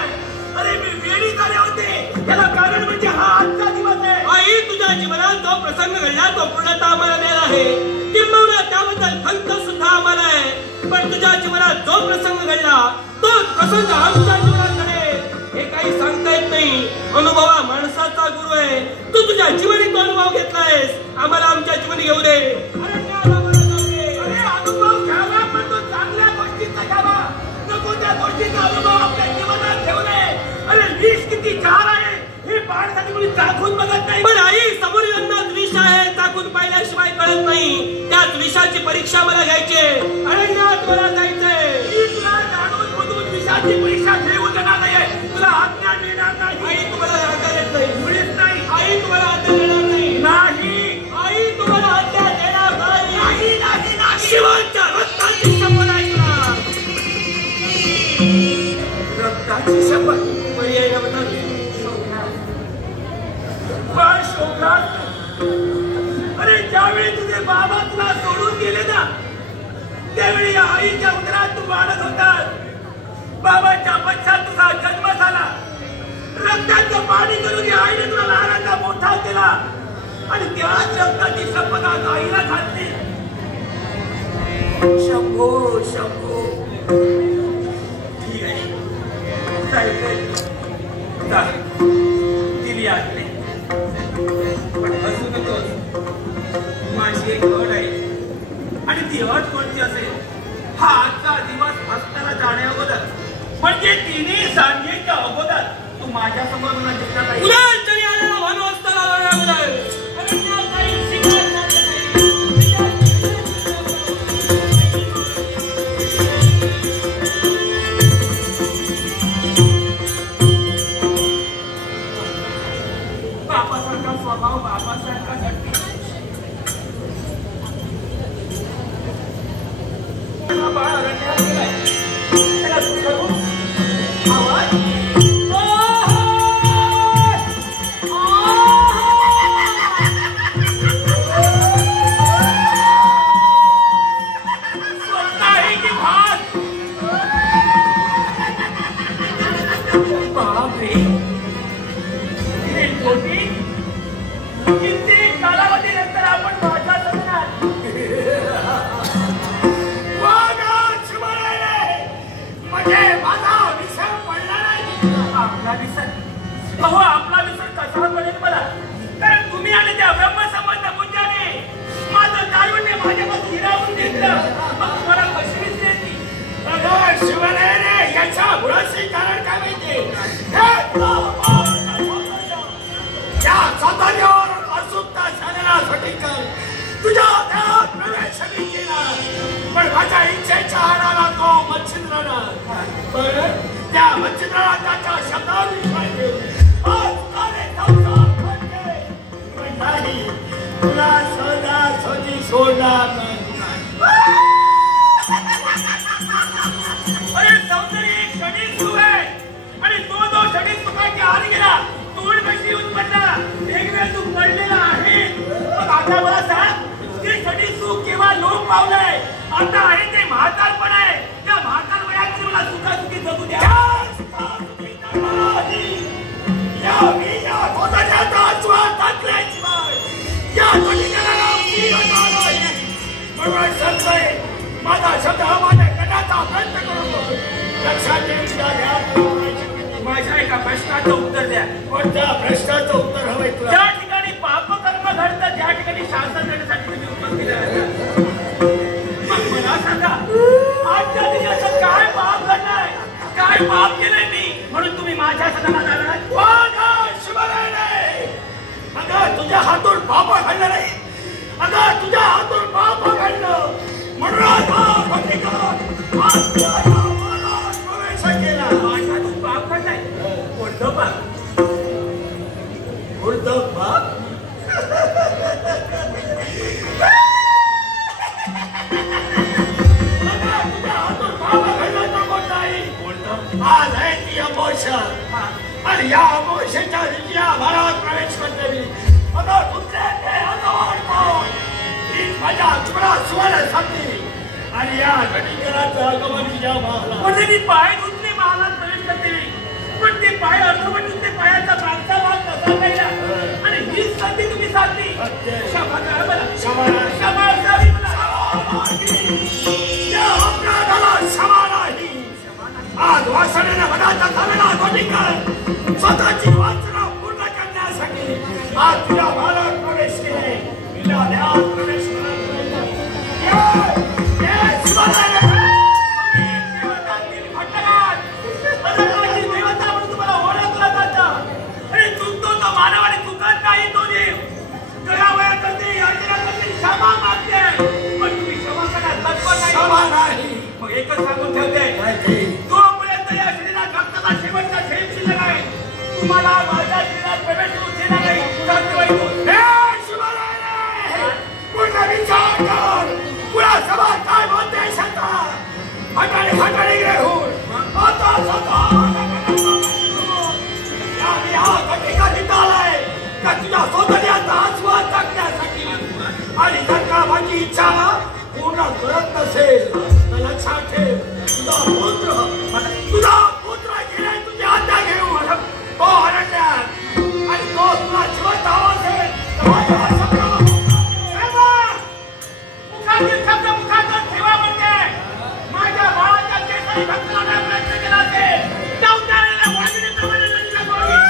अरे मी वेळी झाले होते, त्याला कारण म्हणजे हा आजचा दिवस आहे. आई तुझ्या जीवनात जो प्रसंग घडला तो पूर्णतः आम्हाला मिळाला आहे, किंबहुना त्याबद्दल खंत सुद्धा आम्हाला आहे. पण तुझ्या जीवनात जो प्रसंग घडला तोच प्रसंग आमच्या जीवनात घडेल हे काही सांगता येत नाही. अनुभव हा माणसाचा गुरु आहे. तू तुझ्या जीवनी तो अनुभव घेतलायस, आम्हाला आमच्या जीवनी घेऊ दे. अरे अनुभव घ्यावा म्हणतो, चांगल्या गोष्टीचा घ्यावा, नको त्या गोष्टीचा अनुभव आपल्या जीवनात ठेवू नये. अरे विष किती छान आहे हे पाहण्यासाठी कोणी चाखून बघत नाही. पण आई समोर अन्नात विष आहे, चाकून पाहिल्याशिवाय कळत नाही. त्याच विषाची परीक्षा मला घ्यायची आहे. अरण्यात मला जायचंय. मी तुला जाणून बुजून विषाची परीक्षा घेऊ देणार नाहीये. तुला आज्ञा मिळणार नाही. आई तुम्हाला आज्ञा देत नाही. मुळीच नाही. आई तुम्हाला आज्ञा देणार नाही. नाही. आई तुम्हाला आज्ञा देणार नाही. नाही, नाही, नाही. शिवांच्या रक्ताची शपथ ऐकणार. रक्ताची शपथ पर्याय नव्हता. पण शोभलास. अरे ज्यावेळी तुझे बाबा तुला सोडून गेले ना, त्यावेळी या आईच्या उदरात तू वाढत होतास. बाबाच्या पश्चात तुझा जन्म झाला. रक्ताचं पाणी करून या आईने तुला लहानाचा मोठा केला आणि त्याच रक्ताची शपथ आज आईला घातली. शंभो शंभो. ठीक आहे, दिली आज्ञा. पण हसू नकोस. माझी एक अट आहे आणि ती अट कोणती असेल? हा आजचा दिवस असताना जाण्या अगोदर, म्हणजे तिन्ही सांजेच्या अगोदर तू माझ्या समोर मला दिसला पाहिजे. उद्याच्याने आलेला भानू असताना जाण्याअगोदर. बापासारखा स्वभाव, बापासारखा झटके. बाळ अरण्यात गेलाय. त्याला दुःख होऊन आवाज स्वतःही की भात. बापरे, हे छोटी किती कालावधीनंतर आपण माझ्या सदनात म्हणजे माझा विसर पडला नाही. आपला विसर? अहो आपला विसर कसा पडेल मला? कारण तुम्ही आणि त्या ब्रह्मसंबंध पुंजाने माझं कारुण्य माझ्यापासून हिरावून घेतलं. मग तुम्हाला कशी विसरायची? अगं शिवरायाने याच्या मुळाशी कारण काय माहिती? या सौंदर्यावर अचूकता साधण्यासाठी तुझ्या देहात प्रवेश केला. पण माझ्या इच्छेच्या आणाला तो मच्छिंद्रानं. पण त्या मच्छिंद्राला त्याच्या शब्दावर विश्वास ठेवून आज काले संसार करते. पण नाही, तुला सहजासहजी सोडणार नाही. अरे सौंदर्य एक क्षणिक सुख आहे आणि तो जो क्षणिक सुखाच्या आत गेला तोड कशी येऊन पडला. एक वेळ तू पडलेला आहे. मग आता मला सांग, ते क्षणिक सुख केव्हा लोप पावलंय? आता आहे ते म्हातारपण आहे. त्या म्हातार वयात मला सुखासुखी जगू द्या. माझा शब्द माझ्या कटाचा प्रयत्न करून लक्षात ठेवून माझ्या एका प्रश्नाचं उत्तर द्या. कोणत्या प्रश्नाचं उत्तर हवंय तुला? ज्या ठिकाणी पापकर्म घडतं त्या ठिकाणी शासन देण्यासाठी तुम्ही उपस्थित आहे. मग मला सांगा, आजच्या दिवसात काय पाप घडलाय? काय पाप केलंय मी म्हणून तुम्ही माझ्या सदनात आलात? शिवराय, अगं तुझ्या हातून पाप घडलं नाही. अगं तुझ्या हातून पाप घडलं म्हणून प्रवेश केला. माझा तू पाप करताय कोणतं पाप कोणतं पाप? आज आहे ती अमावस्या आणि या अमावस्येच्या दिवशी आम्हाला प्रवेश करते मी. आता दुसरे ते अनवाढ ही माझ्या अक्षरा सुवर्ण आणि या घटिकेराचं आगमन तुझ्या महाला. म्हणजे मी पाय धुतले महालात प्रवेश करते पण ते पाय अर्धवट धुतले पायाचा मागचा भाग कसा राहिला आणि ही संधी तुम्ही साधली. क्षमा करा मला. क्षमा असावी मला. त्या अपराधाला क्षमा नाही. आज वासनेने मनाचा झालेला घटिकर स्वतःची वासना पूर्ण करण्यासाठी आज तुझ्या महालात प्रवेश केले. तुझ्या देहात प्रवेश एकच सांगून ठेवते तोपर्यंत या शरीरात रक्ताचा शेवटचा थेंब शिल्लक आहे. तुम्हाला माझ्या शरीरात प्रवेश करू देणार नाही. पूर्ण विचार कर. पुरा समाज काय बोलते शकता. हटाने हटाने घेऊन आता निघालाय का तुझ्या सौंदर्याचा आस्वाद टाकण्यासाठी आणि जर का माझी इच्छा पूर्ण करत नसेल तर लक्षात ठेव तुझा पुत्र गेलाय तुझी आज्ञा घेऊन तो हरण्यात आणि तो तुला जिवंत हवा असेल तर माझ्या मुखातील शब्द मुखातून ठेवा म्हणजे माझ्या बाळाच्या केसारी भक्ताला प्रयत्न केला असेल नवतारेला वाजण्याप्रमाणे नदीला गोळी.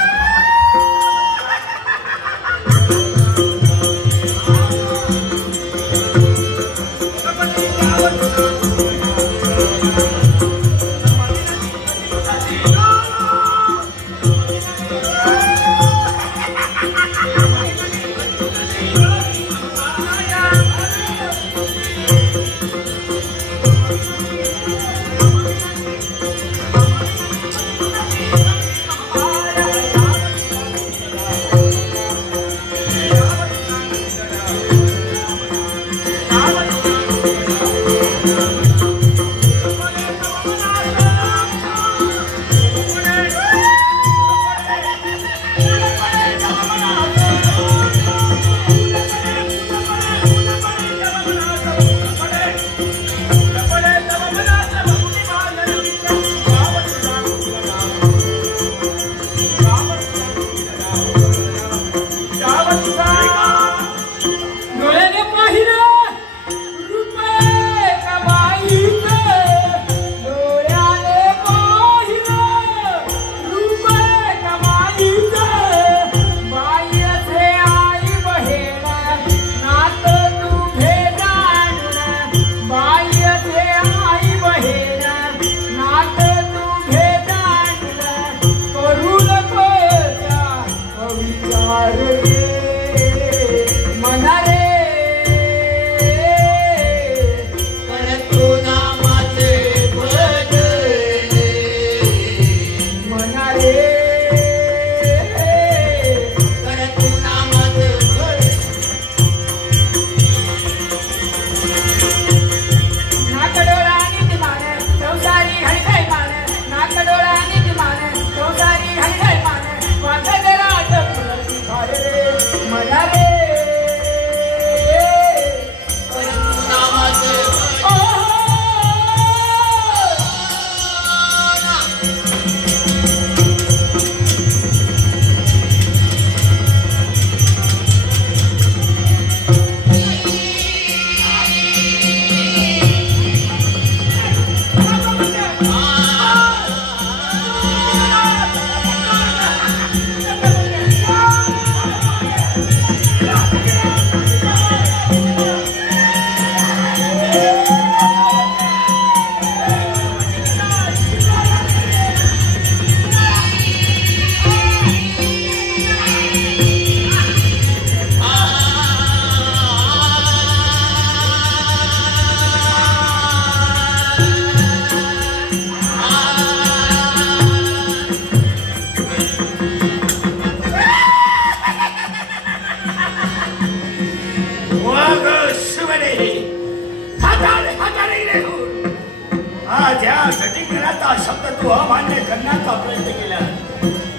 घटनेचा शब्द तू अमान्य करण्याचा प्रयत्न केला.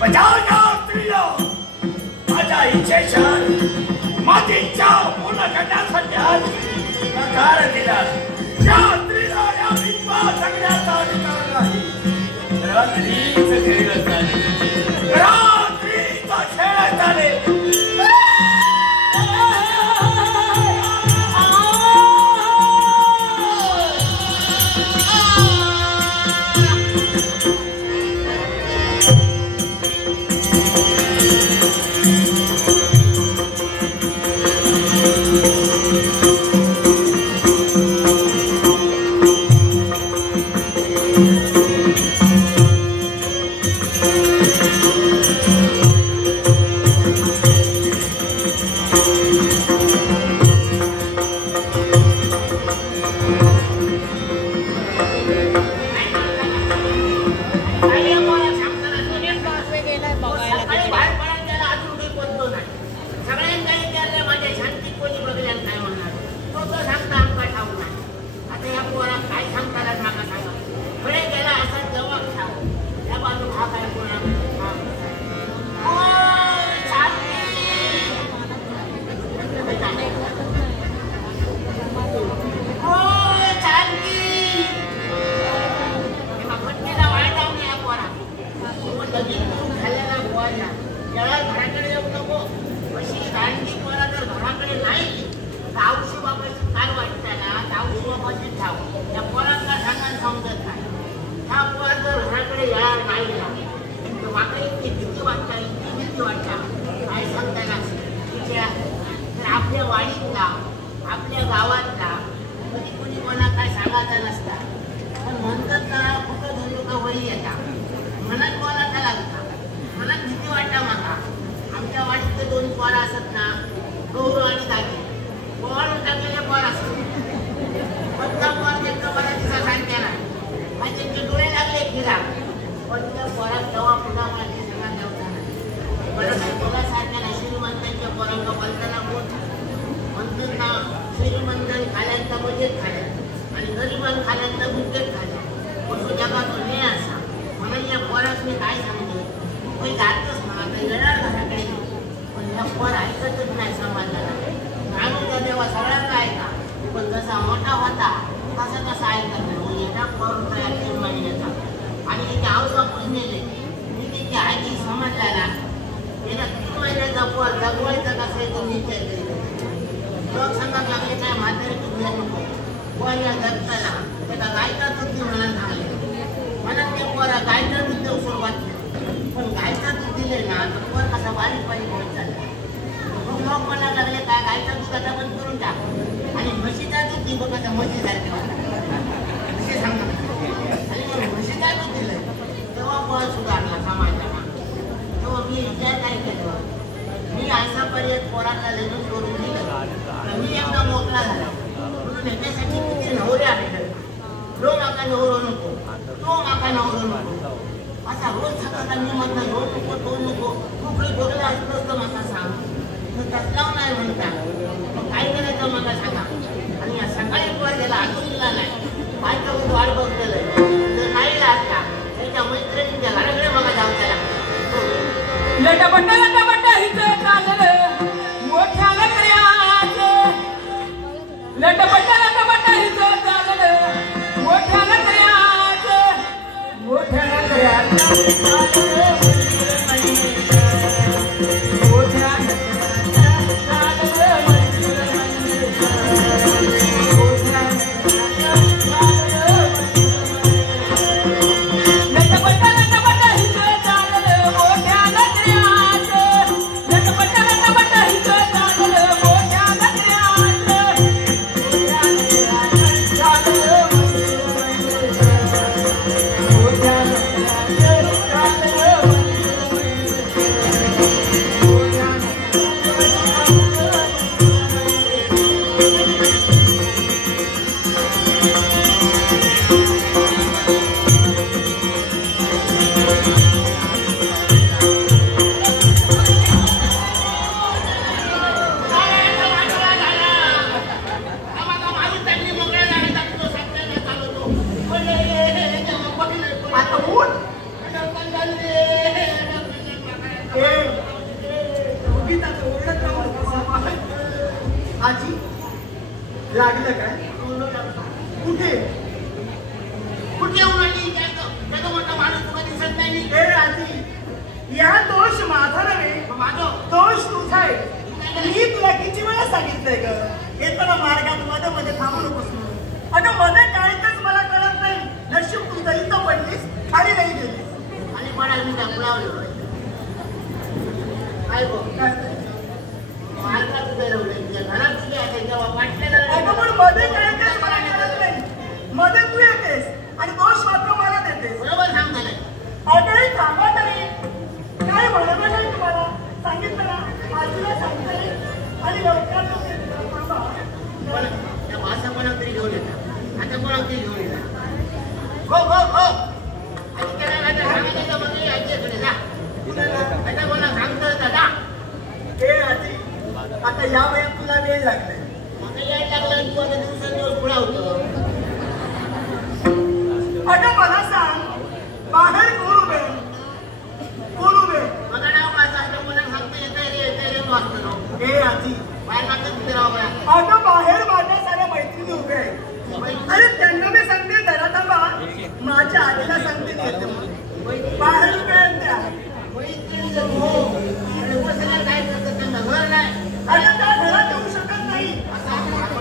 बजावण्या स्त्रीला माझ्या इच्छेच्या माझी इच्छा पूर्ण करण्यासाठी आज नकार दिला. त्या स्त्रीला या विश्वास जगण्याचा अधिकार नाही. रात्रीच खेळ झाले, रात्रीचा खेळ झाले. आपल्या गावातला कोणी कोणा काय सांगायचा नसता. पण म्हणतात ना कुठं धंदो का वही येतात मनात बोलायला लागता. मला भीती वाटता. मागा आमच्या वाडीत ते 2 पोर असत ना, गौरव आणि दागी पोर टाकलेले पोर असत. कोणता पोर त्यांच्या पोराचा सांगते नाही आणि त्यांचे डोळे लागले फिरा. पण त्या पोरात जेव्हा पुन्हा मला ते सगळा नव्हता नाही. मला काही बोलासारख्या नाही. श्रीमंतांच्या पोरांना बोलताना बोल म्हणतात ना, श्रीमंतांनी खाल्यांचा मजेत खाल्या आणि गरिबांनी खाल्यांचा गुंतेत खाल्या. असं जगात हे असा. म्हणून या पोरात मी काय सांगतो, काही जातच म्हणा काही येणार घराकडे. पण ह्या पोर ऐकतच नाही समाजाला. ज्ञानोदा देवा सगळा काय का, पण जसा मोठा होता तसा तसा ऐकत नाही. एका पोर तयार 3 महिन्याचा आणि त्याचे आऊबापूच नेले. मी त्याची आजी समजला त्याला 3 महिन्याचा पोर जगवायचा कसा आहे तो निश्चय करीत. लोक सांगत लागले काय म्हातारी तुझ्या नको पोर या जगताना त्याला गायचा दूध म्हणून सांगले. म्हणून ते पोरा गायचा दूध देऊ सुरुवात केली. पण गायचा दूध दिले ना तर पोर कसा बारीक बारीक होत चालला. मग लोक म्हणायला लागले काय गायचा दूध आता बंद करून टाक आणि म्हशीचा दूध दे बघा म्हशीसारखे असे सांगतात. आणि मग म्हशीचा दूध दिलं तेव्हा पोर सुधारला समाजाला. तेव्हा मी विचार काय केलं, मी आतापर्यंत पोरांना लग्न करून दिलं. मी एकदा मोकळा झाला म्हणून ह्याच्यासाठी किती नवरे आले. लो माका नवरो नको, तो माका नवरो नको असा रोज सकाळचा मी म्हणता लो नको तो नको. तू काही बघला असतंच तर मला सांग. तसला नाही म्हणता. मग काय करायचं मला सांगा. आणि या सकाळी पोर गेला अजून दिला नाही. काय करून वाट बघलेलं आहे. जर नाही लागता त्याच्या मैत्रिणींच्या घराकडे मला जाऊ त्याला लटपट हिचं चाललं मोठ्या नकऱ्याचं. लटपट हिचं चाललं मोठ्या नकऱ्याचं. मोठ्या नकऱ्याचं Yeah. लागलं काय? कुठे कुठे येऊन आली त्याचं मोठा माणूस तुला दिसत नाही. हे आजी, या दोष माझा नव्हे, माझं दोष तुझा आहे. मी तुला किती वेळा सांगितलंय ग, येताना मार्गात मध्ये मध्ये थांबू नकोस म्हणून. अगं मध्ये काहीच मला कळत नाही. नशीब तुझं इथं पडलीस, खाली नाही गेली. आणि पडा मी त्या बुलावलं काय गो मार्गात उभे घरात तुझ्या जेव्हा वाटलेलं पण मध्ये काहीच मला कळत नाही. मध्ये तू येतेस आणि दोष मात्र मला देतेस. बरोबर सांगताय. अगं थांबा तरी, काय म्हणलं नाही तुम्हाला सांगितलं ना, आजीला सांगतोय आणि लवकर थांबा. पण त्या भाषा कोणाला तरी घेऊन येतात. आता कोणाला तरी घेऊन येतात. हो हो हो आणि त्याला आता सांगायचं म्हणजे आजीकडे जा. आता कोणा सांगतोय दादा हे आजी, आता या वयात तुला वेळ लागलाय. मग यायला लागलं तू आता दिवसेंदिवस पुढा होतो. अगं मला सांग, बाहेर कोण उभे? कोण उभे? माझं नाव माझं असतं मला सांगतो येतंय रे वाचतो. हे आजी, बाहेर लागतं तिथे राहा मला. अगं बाहेर माझ्या साऱ्या मैत्रिणी उभे आहेत. अरे त्यांना मी सांगते जरा थांबा, माझ्या आजीला सांगते येते म्हणून. बाहेर उभे आहेत त्या. मैत्रिणीचं हो आणि बसल्या काय करतात त्यांना घर नाही. अगं त्या घरात येऊ शकत नाही.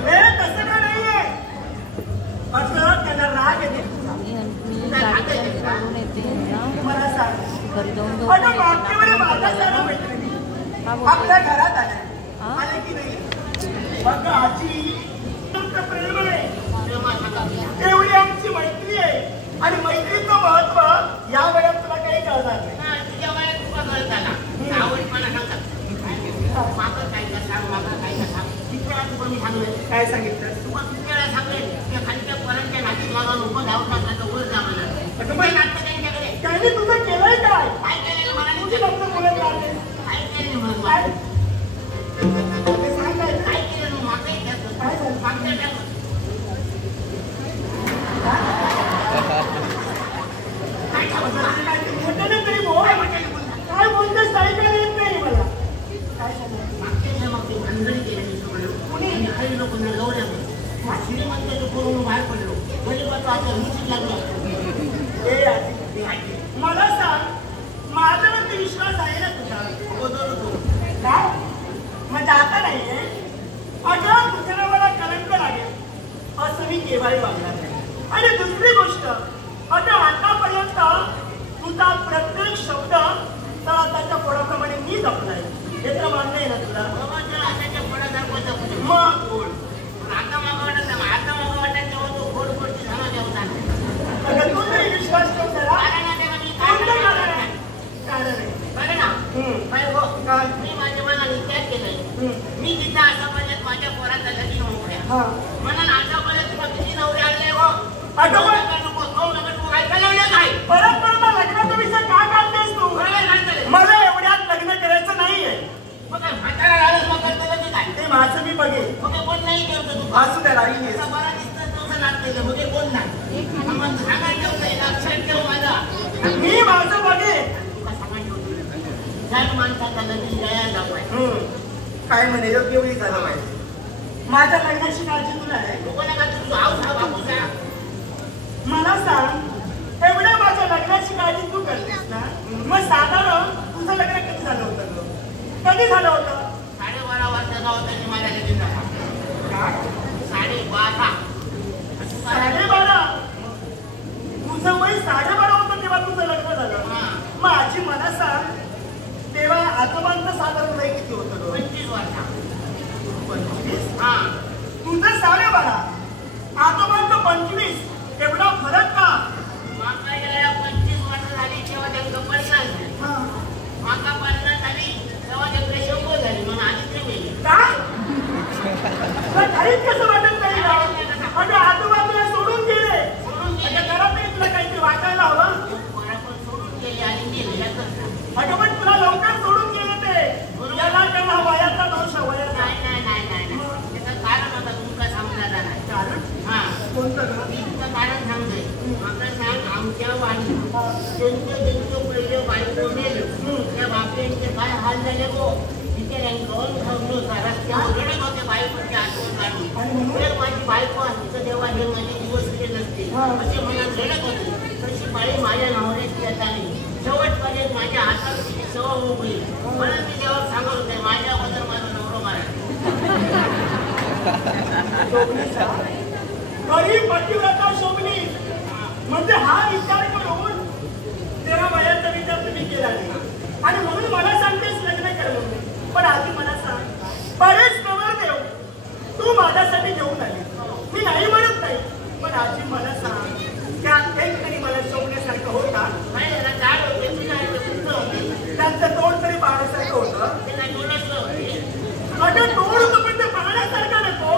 हे तसं का नाहीये, असं त्यांना राग येते. मला सांग, अगं मागच्या वेळी माझ्या साऱ्या मैत्रिणी आपल्या घरात आल्या, आले की नाही? मग आजी तुमचं प्रेम आहे, एवढी आमची मैत्री आहे आणि मैत्रीचं महत्व या वेळेत तुला काही कळणार नाही. तुझ्या वयात तुला कळत आला आवडपणा सांगतात मागं काय का सांग मागं काय का सांग. किती वेळा तुला मी सांगलं काय सांगितलं? तुम्हाला किती वेळा सांगेल त्या खालच्या पोरांच्या नातीत लागून उभं धावतात त्याचं वर जावं अगं बाई, त्यांच्याकडे त्यांनी तुझं केलंय काय? काय केलेलं मला तुझी लग्न बोलत राहते. काय केलेलं म्हणून काय? ते सांग काय? काय केलं मागे काय झालं? मागच्या मोठ्याने तरी बोल. काय बोलतेस ऐकायला येत नाही मला. काय झालं? मागच्या मग ते भानगडी केली कोणी काही लोक गवड्या श्रीमंत करून बाहेर पडलो गरीबाचा आता मीच लागलो. ए आजी, मला सांग, माझ्यावरती विश्वास आहे ना तुझा? काय म्हणजे आता नाहीये? अगं तुझ्याला मला कलंक लागेल असं मी केव्हाही वागणार नाही. आणि दुसरी गोष्ट, अगं आतापर्यंत तुझा प्रत्येक शब्द त्याच्या पोळाप्रमाणे मी जपलाय. हे तर मान्य आहे ना तुला? मग आता मग वाटत तेव्हा तो गोड गोडची झाला जेवता. अगं तू तरी विश्वास ठेव जरा. कोणतं कारण आहे? कारण आहे. बरं ना काय हो मी माझ्या मनाने त्याग केलंय. मी जिथं आतापर्यंत माझ्या पोराचा लगीन मोकळ्या म्हणून आतापर्यंत तुला किती नवरे आणले हो. अगं नको तू काय कळवलं काय परत परत लग्नाचा विषय का काढतेस तू? बरोबर सांगतले मला एवढ्यात लग्न करायचं नाहीये. मग काय म्हातारा राहिलं मग करतो की काय ते माझं मी बघेन. मग कोण नाही करतो तू असू द्या राहील. असा बरा दिसतं तुझं नाचलेलं म्हणजे कोण नाही. मग सांगायला ठेवतंय लक्षात ठेव माझा. मी माझं बघेन. ज्या माणसाचा लगीन जया जावं काय म्हणे योग्य वेळी झालं पाहिजे. माझ्या लग्नाची काळजी तुला आहे? कोणा का तुझं आऊ बापूचा मला सांग, एवढ्या माझ्या लग्नाची काळजी तू करतेस ना, मग साधारण तुझं लग्न कधी झालं होतं? कधी झालं होतं? 12.5 वर्षाचा होता की माझ्या लगीन झाला. 12.5 12.5? तुझं वय 12.5 होतं तेव्हा तुझं लग्न झालं. मग आजी मला सांग, तेव्हा आजोबांचं साधारण वय किती होतं? 25 वर्षा. 25? हा तुझं 12.5, आजोबांचं 25. एवढा फरक का? माका याला 25 वर्ष झाली तेव्हा त्यांचं 50 झाली. माका 50 झाली तेव्हा त्यांचं 100 झाली. म्हणून आधी ते वेगळे काय? तुला काहीच कसं वाटत नाही का? अगं आजोबा तुला सोडून गेले. घरात नाही तुला काहीतरी वाटायला हवं. पण सोडून गेले आणि गेले अगं पण तुला लवकर सोडून गेले ते. याला त्यांना वयाचा दोष आहे, वयाचा. नाही त्याचं कारण होता तुमका समजायला नाही. कारण? हा कोणतं? मी तुमचं कारण सांगते. माका सांग आमच्या वाणी त्यांचं पहिले बायको मेलं त्या बापऱ्यांचे काय हाल झाले गो. तिथे दोन थांबलो होता रस्त्यावर रडत होते बायकोची आठवण काढून. माझी बायको असते तर तेव्हा हे माझे दिवस गेले नसते असे मनात रडत होते. तशी पाळी माझ्या नवऱ्याची आता नाही. शेवटपर्यंत माझ्या हातात तिची सवय मोकळी. म्हणून मी जेव्हा सांगत होते माझ्या अगोदर माझा नवरा मारा. गरीब पतिव्रता शोभनी म्हणजे हा विचार करून तेरा वयाचा विचार तुम्ही केला नाही. आणि म्हणून मला सांगतेस लग्न कर म्हणून. पण आधी मला सांग, बरेच नवरदेव तू माझ्यासाठी घेऊन आली. मी नाही म्हणत नाही, पण आधी मला सांग त्यात एक तरी मला शोभण्यासारखं होता. त्यांचं तोंड तरी पाहण्यासारखं होतं. अगं तोंड होतं पण ते पाहण्यासारखं नको.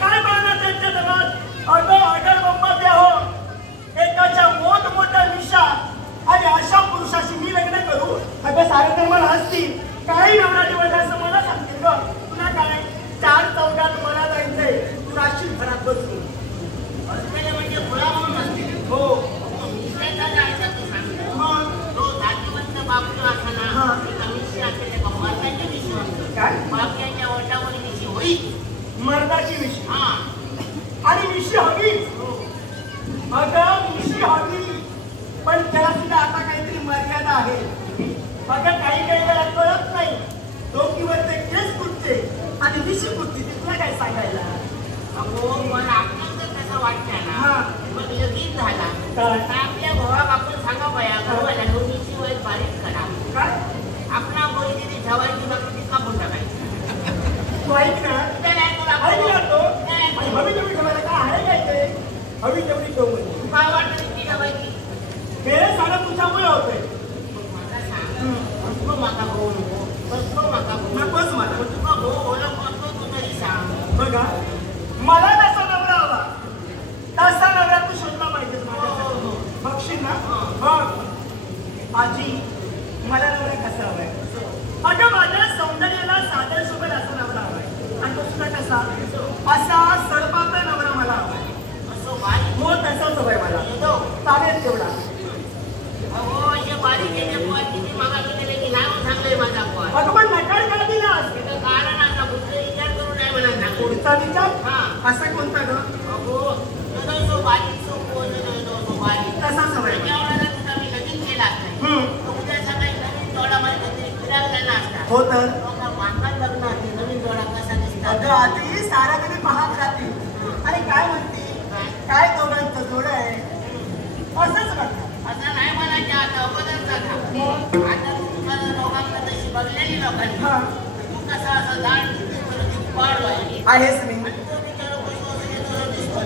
काय पाहणार त्यांच्या जगात? अगं बंबा द्या हो. एकाच्या मोठमोठ्या मिशा आणि अशा पुरुषाशी मी लग्न करू? अगं सारे तर मला हसतील. काही नवरा निवडला असं मला सांगतील ग. तुला काय 4 चौघात मला जायचंय. तू राशील घरात बसून. म्हणजे मुला म्हणून असते. हो मिश्राचा जायचा तू सांगतो. मग तो जातीवंत बापू असताना मिश्री असते त्या मर्दाची मिशी म्हणतो. काय? बापल्याच्या ओटावर मिशी होईल. मर्दाची मिशी हा आणि मिशी हवी. अगं मिशी हवी, पण त्याला सुद्धा आता काहीतरी मर्यादा आहे. अगं काही वेळा कळत नाही डोकीवर ते केस कुठचे आणि मिशी कुठची ते तुला काय सांगायला. अगो पण आपल्याला जर तसं वाटतं ना मग लगीन झाला काय? तर आपल्या भावाक आपण सांगा बया भावाला दोन्हीची वय बारीक करा. काय आपला बोली तिथे ठेवायची बाकी कापून टाकायची. तू ऐक ना, ऐक ना तो. आणि हवी तेवढी ठेवायला काय आहे काय ते? हवी तेवढी ठेव म्हणजे काय वाटतं ती ठेवायची? मेरे साडा तुझ्यामुळे होतंय. मला सांग बसलो माका भाऊ नको बसलो माका भाऊ नकोच मला. तुका भाऊ ओळख करतो तू तरी सांग. बघा मला तसा नवरा हवा. तसा नवरा तू शोधला पाहिजे माझ्यासाठी. बघशील ना? बघ आजी मला नवरा कसा हवाय? अगं माझ्या सौंदर्याला सादर सोबत असा नवरा हवाय. आणि तो सुद्धा कसा? असा सडपातळ नवरा मला हवाय. असं बारीक हो तसाच हवाय मला. येतो चालेल तेवढा. अहो हे बारीक येते पोहा किती मागायला गेले की नाव सांगलंय माझा पोहा. अगं पण नकार का दिलास? त्याचं कारण आता पुढचा विचार करू नाही म्हणा. पुढचा विचार हा असा कोणता ग? अगो तो बारीक सो तो बारीक तसाच हवाय. त्यावेळेला तुझा मी लगीन केला नाही. उद्या सकाळी नवीन जोडा माझ्या घरी फिरायला गेला असता. हो तर माका लग्न आहे नवीन जोडा कसा दिसतात. अगं आधी सारा कधी पाहत राहते आणि काय म्हणते काय दोघांचं जोड आहे असंच म्हणतात. आता नाही म्हणायचे आता अगोदरचा था. आता तुझ्या लोकांना तशी बघलेली लोकांनी तू कसा असं दाट पाड व्हायची आहेस मी. आणि तो बिचारा कसं असं येतो दिसतो.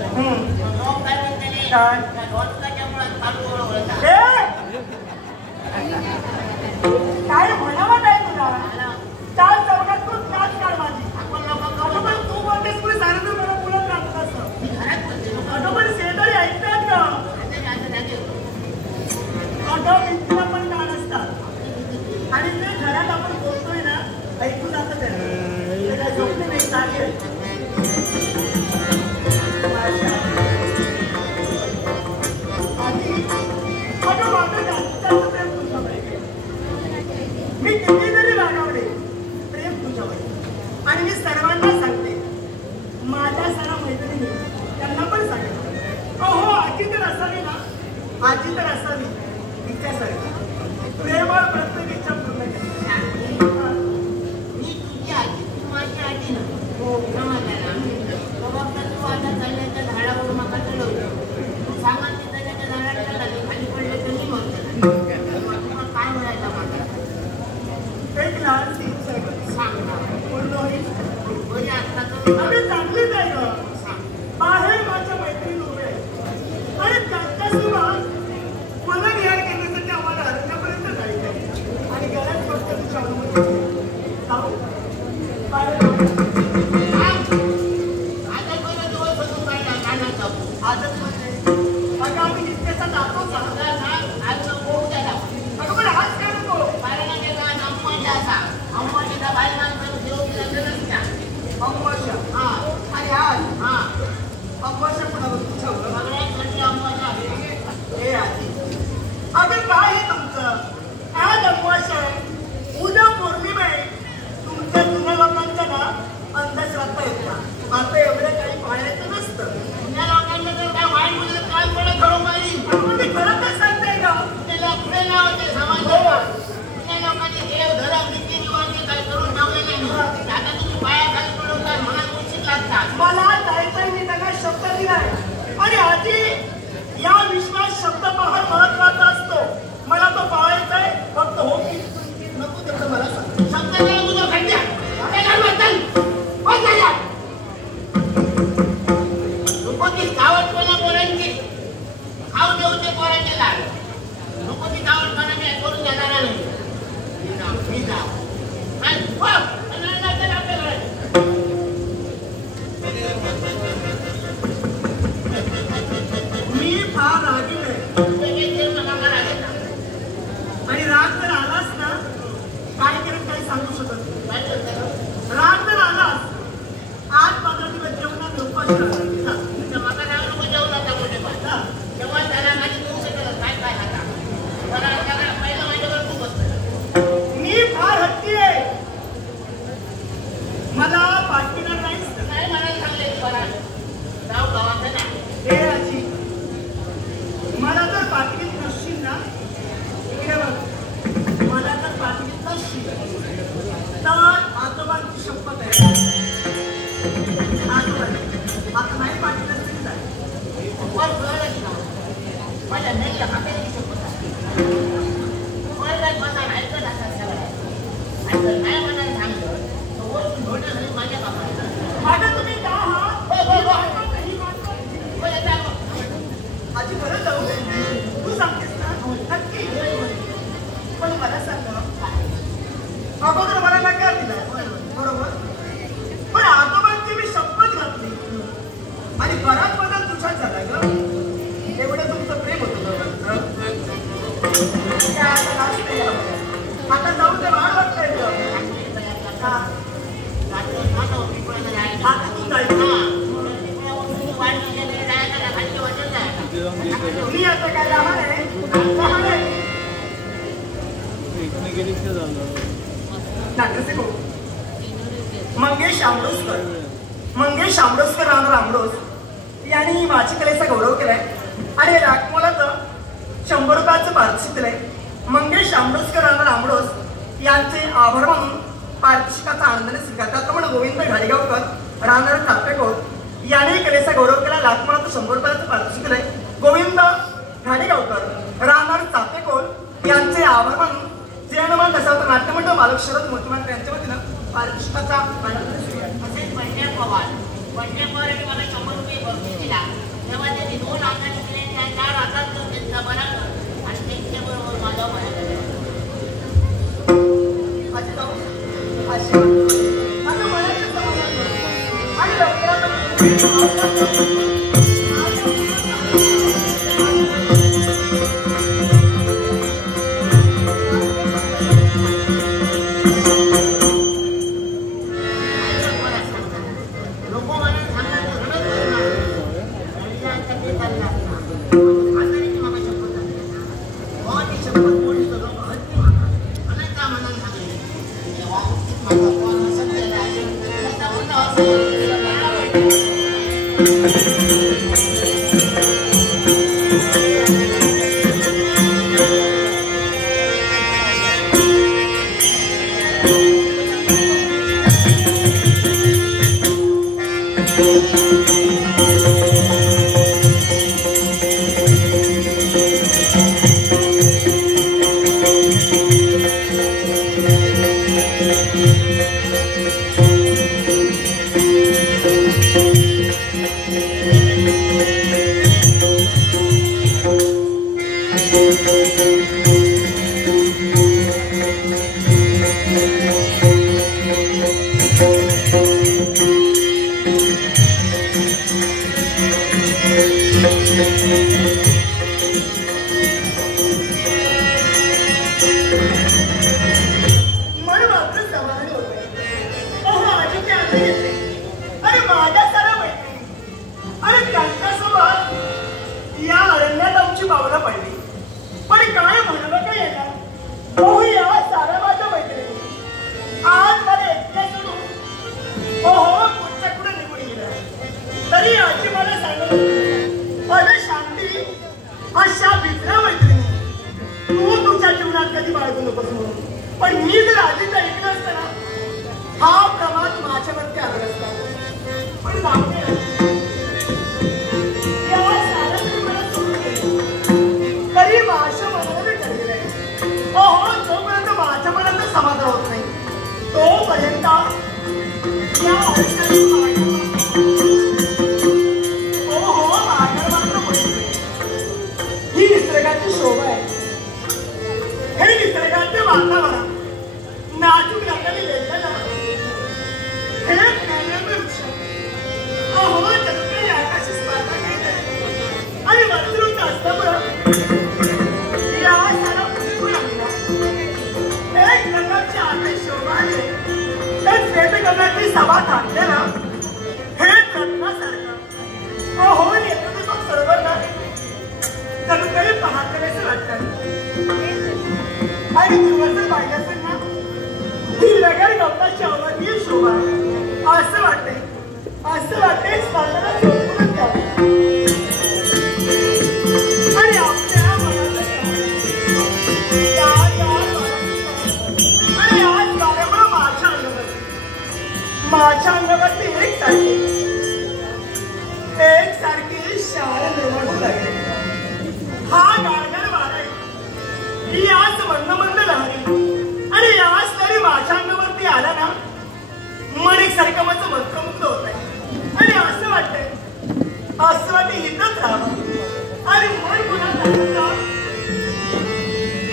लोक काय म्हणते काय? त्या ढोलकाच्या मुळात फार ओळखता. काय म्हणावं काय तुला? 4 चौघात तू त्याच काढ माझी. आपण लोक अगं पण तू बोलतेस पुढे सारं तर मला बोलत राहत असं. घरात बोलते लोक अगं पण शेजारी ऐकतात का? अगं भिंतीला पण कान असतात आणि ते घरात आपण बोलतोय ना ऐकू जातं ते काय झोपले नाही चालेल. आधी अगं माझं जास्त प्रेम तुझ्यावर आहे. मी किती जरी रागावले प्रेम तुझ्यावर आहे. आणि मी सर्वांना सांगते माझ्या सर्व मैत्रिणी त्यांना पण सांगते अहो आजी तर असावी ना. आजी तर असावी तिच्यासारखी प्रेमळ प्रत्येक इच्छा पूर्ण करते. मी तुझी आजी तू माझी आजी ना. बाबा तू आता चालण्याच्या झाडावर मका चढवलं. तू सांगा ते चालण्याच्या झाडाला चढाली खाली पडले तर मी म्हणतो तुला काय म्हणायला माझा एक लहान सीन सगळं सांग ना. बोललो बरी असता तर आम्ही चांगलीच आहे ग. सांग. बाहेर माझ्या मैत्रिणी उभे आहेत आणि त्यांच्यासोबत मला विहार करण्यासाठी आम्हाला रस्त्यापर्यंत जायचं आणि गरज फक्त तुझ्या अनुमतीची. जाऊ आता बरं दिवस होतो काय गाणं जाऊ आजच म्हणजे अगं आम्ही जितक्याचा जातो का? समजा सांग आज होऊ द्या. अगं पण आज काय नको? कारण ते काय अंबाजा असा अंबाजीचा बाहेर माणसं देऊ दिला नसत्या. अमावस्या हा मला जायचंय, मी त्यांना शब्द दिलाय. आणि आजी या विश्वास शब्द फार महत्वाचा असतो. मला तो पाळायचा आहे. फक्त हो की नको तेवढं मला सांग. शब्द दिला तुझा खंड्या नको ती गावटपणा पोरांची खाऊ देऊ ते पोरांचे लाड. नको ती गावटपणा मी करून देणार नाही. मी जाऊ मी फार रागील आहे. आणि राग जर आलास ना काय करेल काही सांगू शकत नाही. राग जर आलास आज 15 दिवस जेवणात उपाशी राहणार. मका नाव नको जेवू नका मोठे पाहता तेव्हा त्याला माझी देऊ शकत काय काय खाता पहिलं माझ्यावर खूप असतं. मी फार हट्टी आहे. मला पाठविणार नाहीस. काय मला सांगले बरा गाव गावाचं ना हे आजी मला जर पाठवीत नसशील ना इकडे बघ. मला जर पाठवीत नसशील तर आजोबांची शपथ आहे. आता नाही पाठवलं तरी चालेल. वर कळलंच ना माझ्या मेल्या हाताची शपथ आहे. वर बसा ऐकत असा सगळं ऐकत नाही मला सांगलं तर वरून धोंडे झाले माझ्या बापाला. माझं तुम्ही का हा आजी बरं जाऊ तू सांगतेस ना नक्की. पण मला सांग अगोदर मला नकार दिला बरोबर. पण आजोबांची मी शपथ घातली आणि बराच बदल तुझ्यात झाला ग. एवढं तुमचं प्रेम होतं. आता जाऊन ते वाढ वाटतंय आता तू जायचं. मी आता काय लहान आहे लहान आहे. मंगेश आमरोसकर रामराव आमरोस यांनी माझी कलेचा गौरव केलाय आणि राखमोलाचं 100 रुपयाचं पारितोषिक दिलंय. मंगेश आमरोसकर रामराव आमरोस यांचे आभार मानून पारितोषिकाचा आनंदाने स्वीकारतात. त्याप्रमाणे गोविंद घाडीगावकर राहणार चापेकोट यांनी कलेचा गौरव केला. राखमोलाचं 100 रुपयाचं पारितोषिक दिलंय. गोविंद घाडीगावकर राहणार चापेकोट यांचे आभार मानून जयनमान दशावतार नाट्यमंडळ मालक शरद मोतीमान यांच्या वतीनं पारितोषिकाचा आनंद असेच पंड्या पवार पंड्यापवारांनी मला 100 रुपये बक्षीस दिला. तेव्हा त्यांनी 2 हातांनी दिले त्या 4 हातांचा त्यांचा बरा आणि त्यांच्याबरोबर माझा बरा पण मी जर आधीच ऐकलं असतं ना हा प्रमाद माझ्यावरती आला असता. पण सभा थांबले ना हे रत्नासारखं अहो नेते मग सर्व ना जणू काही पाहण्याचं वाटतं आणि दिवस पाहिल्याचं ना ही लगेच गप्पाची अवधी शोभा असं वाटते स्पर्धेला झोपूनच द्यावं आणि आपल्या आणि आज बाळामुळे माझ्या अंगावरती एक सारखी शाळा निर्माण होऊ लागली हा गारगार वारा ही आज मंद लहरी आणि याच तरी माझ्या अंगावरती आला ना मन एक सारखं माझं मंत्रमुग्ध होत आहे आणि असं वाटते इथंच राहावं आणि मन कुणाला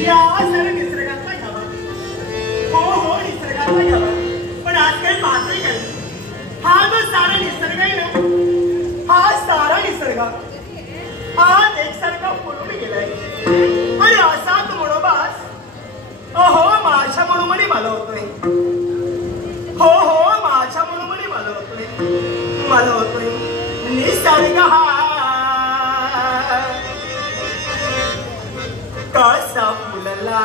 या साऱ्या निसर्गातला घ्यावा हो निसर्गातला घ्यावा पण आज काही पाहतही नाही हा जो सारा निसर्ग आहे ना हा सारा निसर्ग आज एकसारखा पळून गेलाय आणि असाच मनोबास अहो माझ्या मनोमनी मला होतोय हो माझ्या मनोमनी मला होतोय निसर्ग हा कसा फुलला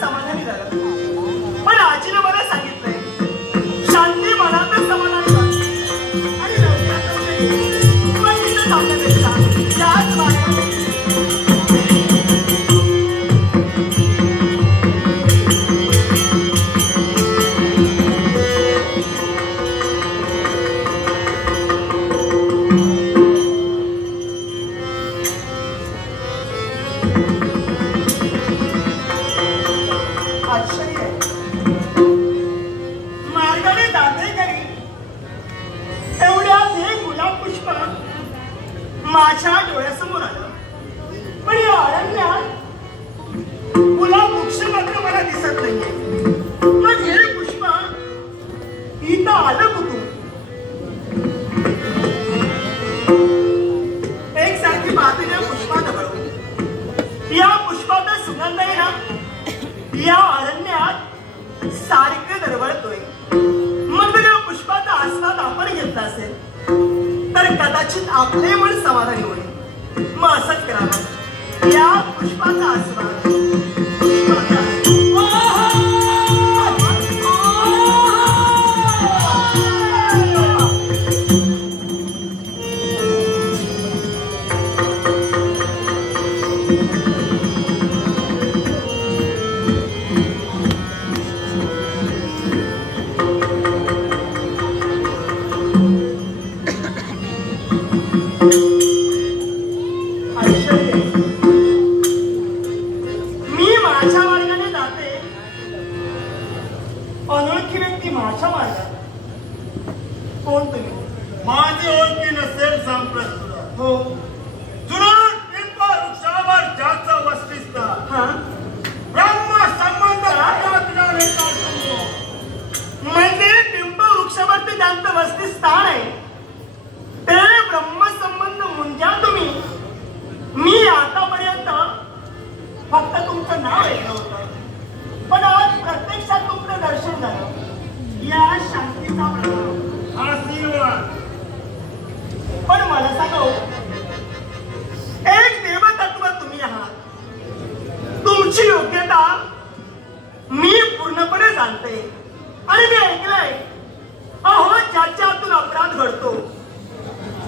समाधानी झालं पण आजीने मला सांगितलंय शांती मनातच समाधानी आणि आश्चर्य माझ्या डोळ्यासमोर आलं. पण या अरण्यात गुलाब वृक्ष मात्र मला दिसत नाहीये. मग हे पुष्प इथं आलं कुठून? एक सारखी पाहते या पुष्पाजवळ. या पुष्पाचा सुगंध आहे ना या अरण्यात सारखं दरवळतोय. मग या पुष्पाचा आस्वाद आपण घेतला असेल तर कदाचित आपले मन समाधानी होईल. मग असंच करावं. या पुष्पाचा आस्वाद अनोळखी व्यक्ती माझ्या मार्गात. कोण तुम्ही? माझी ओळखी नसेल सांगत. हो. जुना पिंप वृक्षावर ज्याचं वसतिस्थान हा ब्रह्म संबंध तुला रेखा सांगतो. म्हणजे पिंप वृक्षावरती ज्यांचं वसतिस्थान आहे ते ब्रह्मसंबंध मुंजा तुम्ही. मी आतापर्यंत फक्त तुमचं नाव ऐकलं होतं पण आज प्रत्यक्षात तुमचं दर्शन झालं. या शांतीचा प्रभाव आशीर्वाद. पण मला सांगा एक देवतत्व तुम्ही आहात. तुमची योग्यता मी पूर्णपणे जाणते आणि मी ऐकलंय. अहो ज्याच्या हातून अपराध घडतो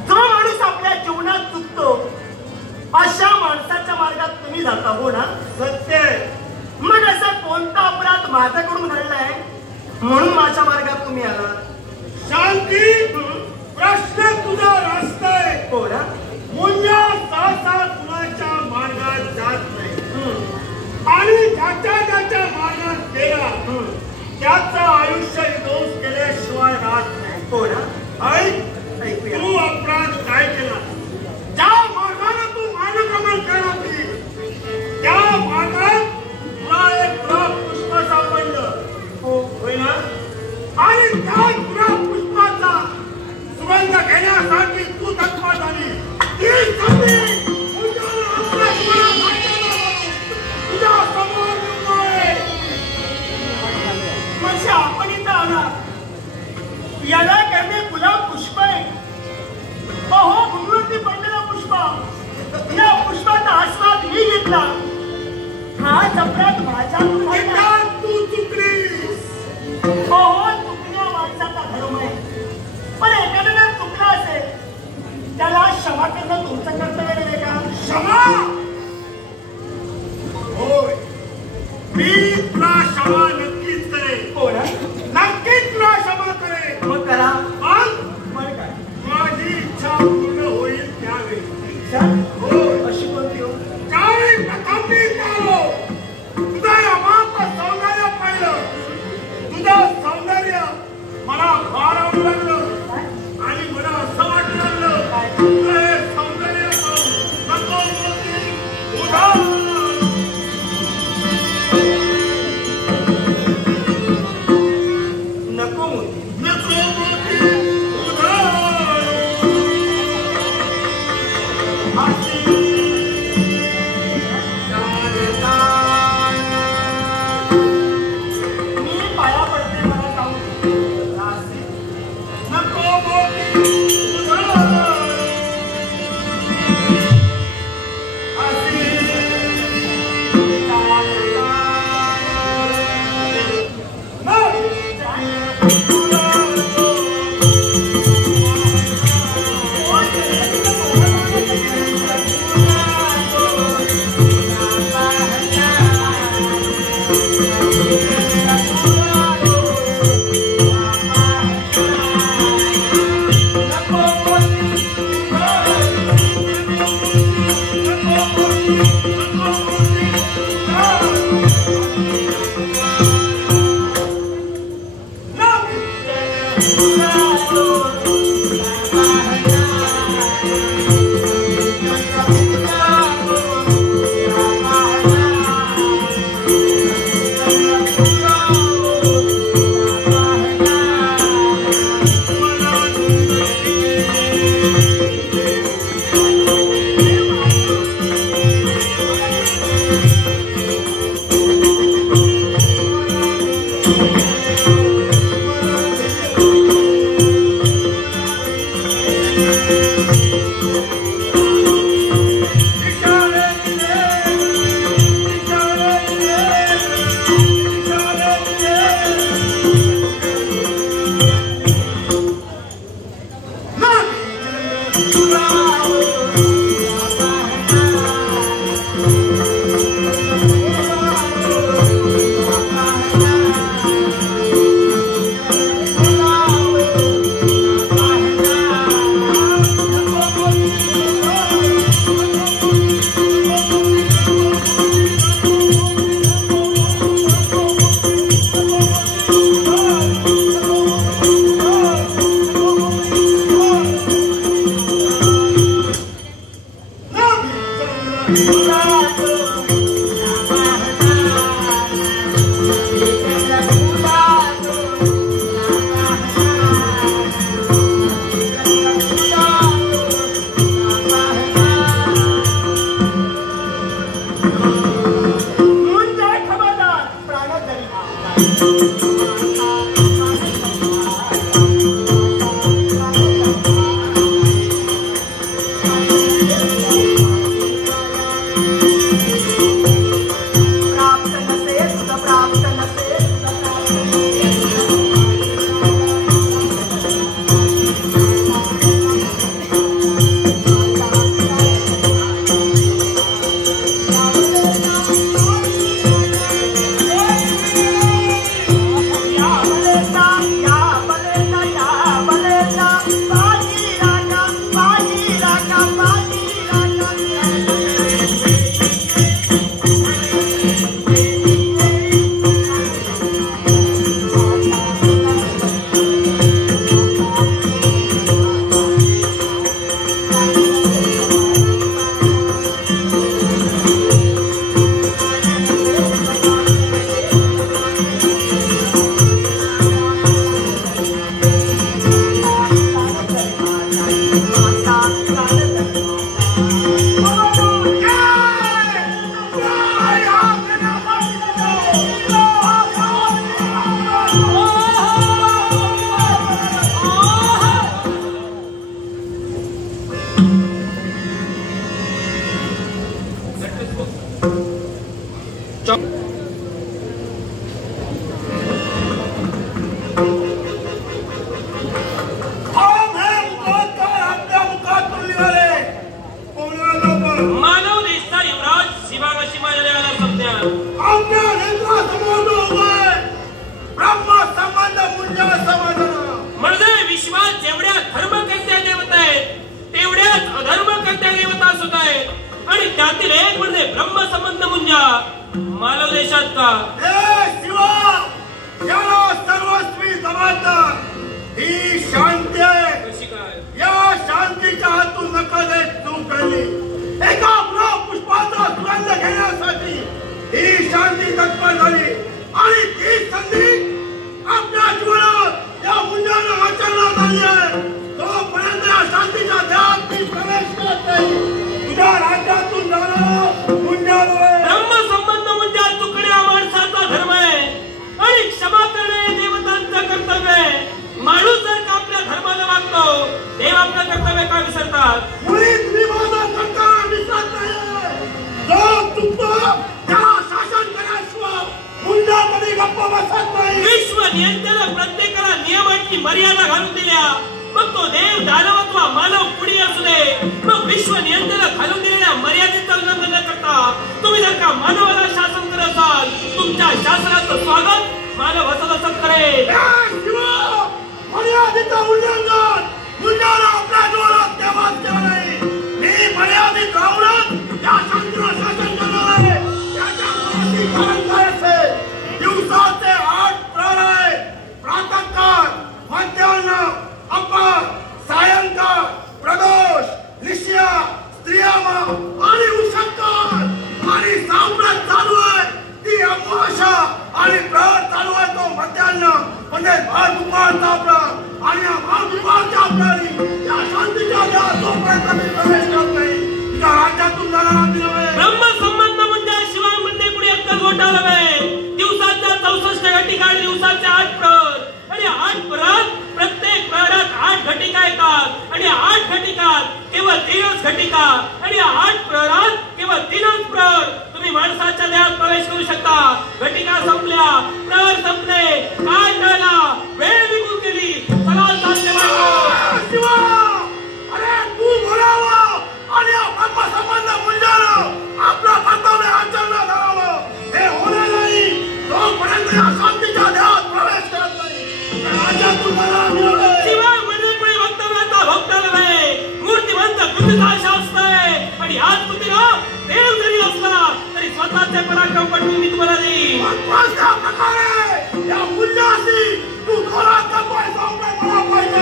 जो माणूस आपल्या जीवनात चुकतो अशा माणसाच्या मार्गात तुम्ही जाता. हो ना? सत्य. मग असा कोणता अपराध माझ्याकडून घडलाय म्हणून माझ्या मार्गात तुम्ही आलात? शांती. प्रश्न तुझा रस्ता आहे. हो ना? मुंजा सहसा कुणाच्या मार्गात जात नाही आणि ज्याच्या मार्गात गेला त्याचं आयुष्य दोष केल्याशिवाय राहत नाही. हो ना? ऐकूया. तू अपराध काय केला? ज्या मार्गाने तू मानगमन केला त्या मार्गात तुला एक गुलाब पुष्प सापडलं. होय ना? आणि त्या गुलाब पुष्पाचा सुगंध घेण्यासाठी तू तत्पर झाली. ती संधी तुझ्या समोर आहे. म्हणजे आपण इथं आला याला करणे गुलाब पुष्प आहे. अहो भूमीवरती पडलेला पुष्प. या पुष्पाचा आस्वाद मी घेतला. हाच अपराध माझ्याकडून घडला. तू चुकलीस. अहो चुकण्या माणसाचा धर्म आहे. पण एखाद्याला चुकला असेल त्याला क्षमा करणं तुमचं कर्तव्य आहे का? क्षमा. होय मी तुला क्षमा नक्कीच करेन. हो ना? नक्कीच तुला क्षमा करेन. मग करा. पण काय माझी इच्छा पूर्ण होईल त्यावेळी. हो अशी कोणती हो? त्यावेळी प्रथम मी आलो तुझं अमाप सौंदर्य पाहिलं. तुझं सौंदर्य मला फार आवडू लागलं आणि मला असं वाटू लागलं तुझं हे सौंदर्य नको नको मोती. नको मोती मी पाया पडते मला जाऊन. नको मोती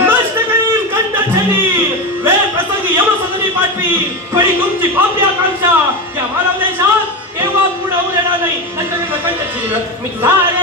नष्ट करील कंठ छडी वे प्रसंगी यमसदनी पाठवी पण तुमची पापी आकांक्षा या केलेलं मी तुला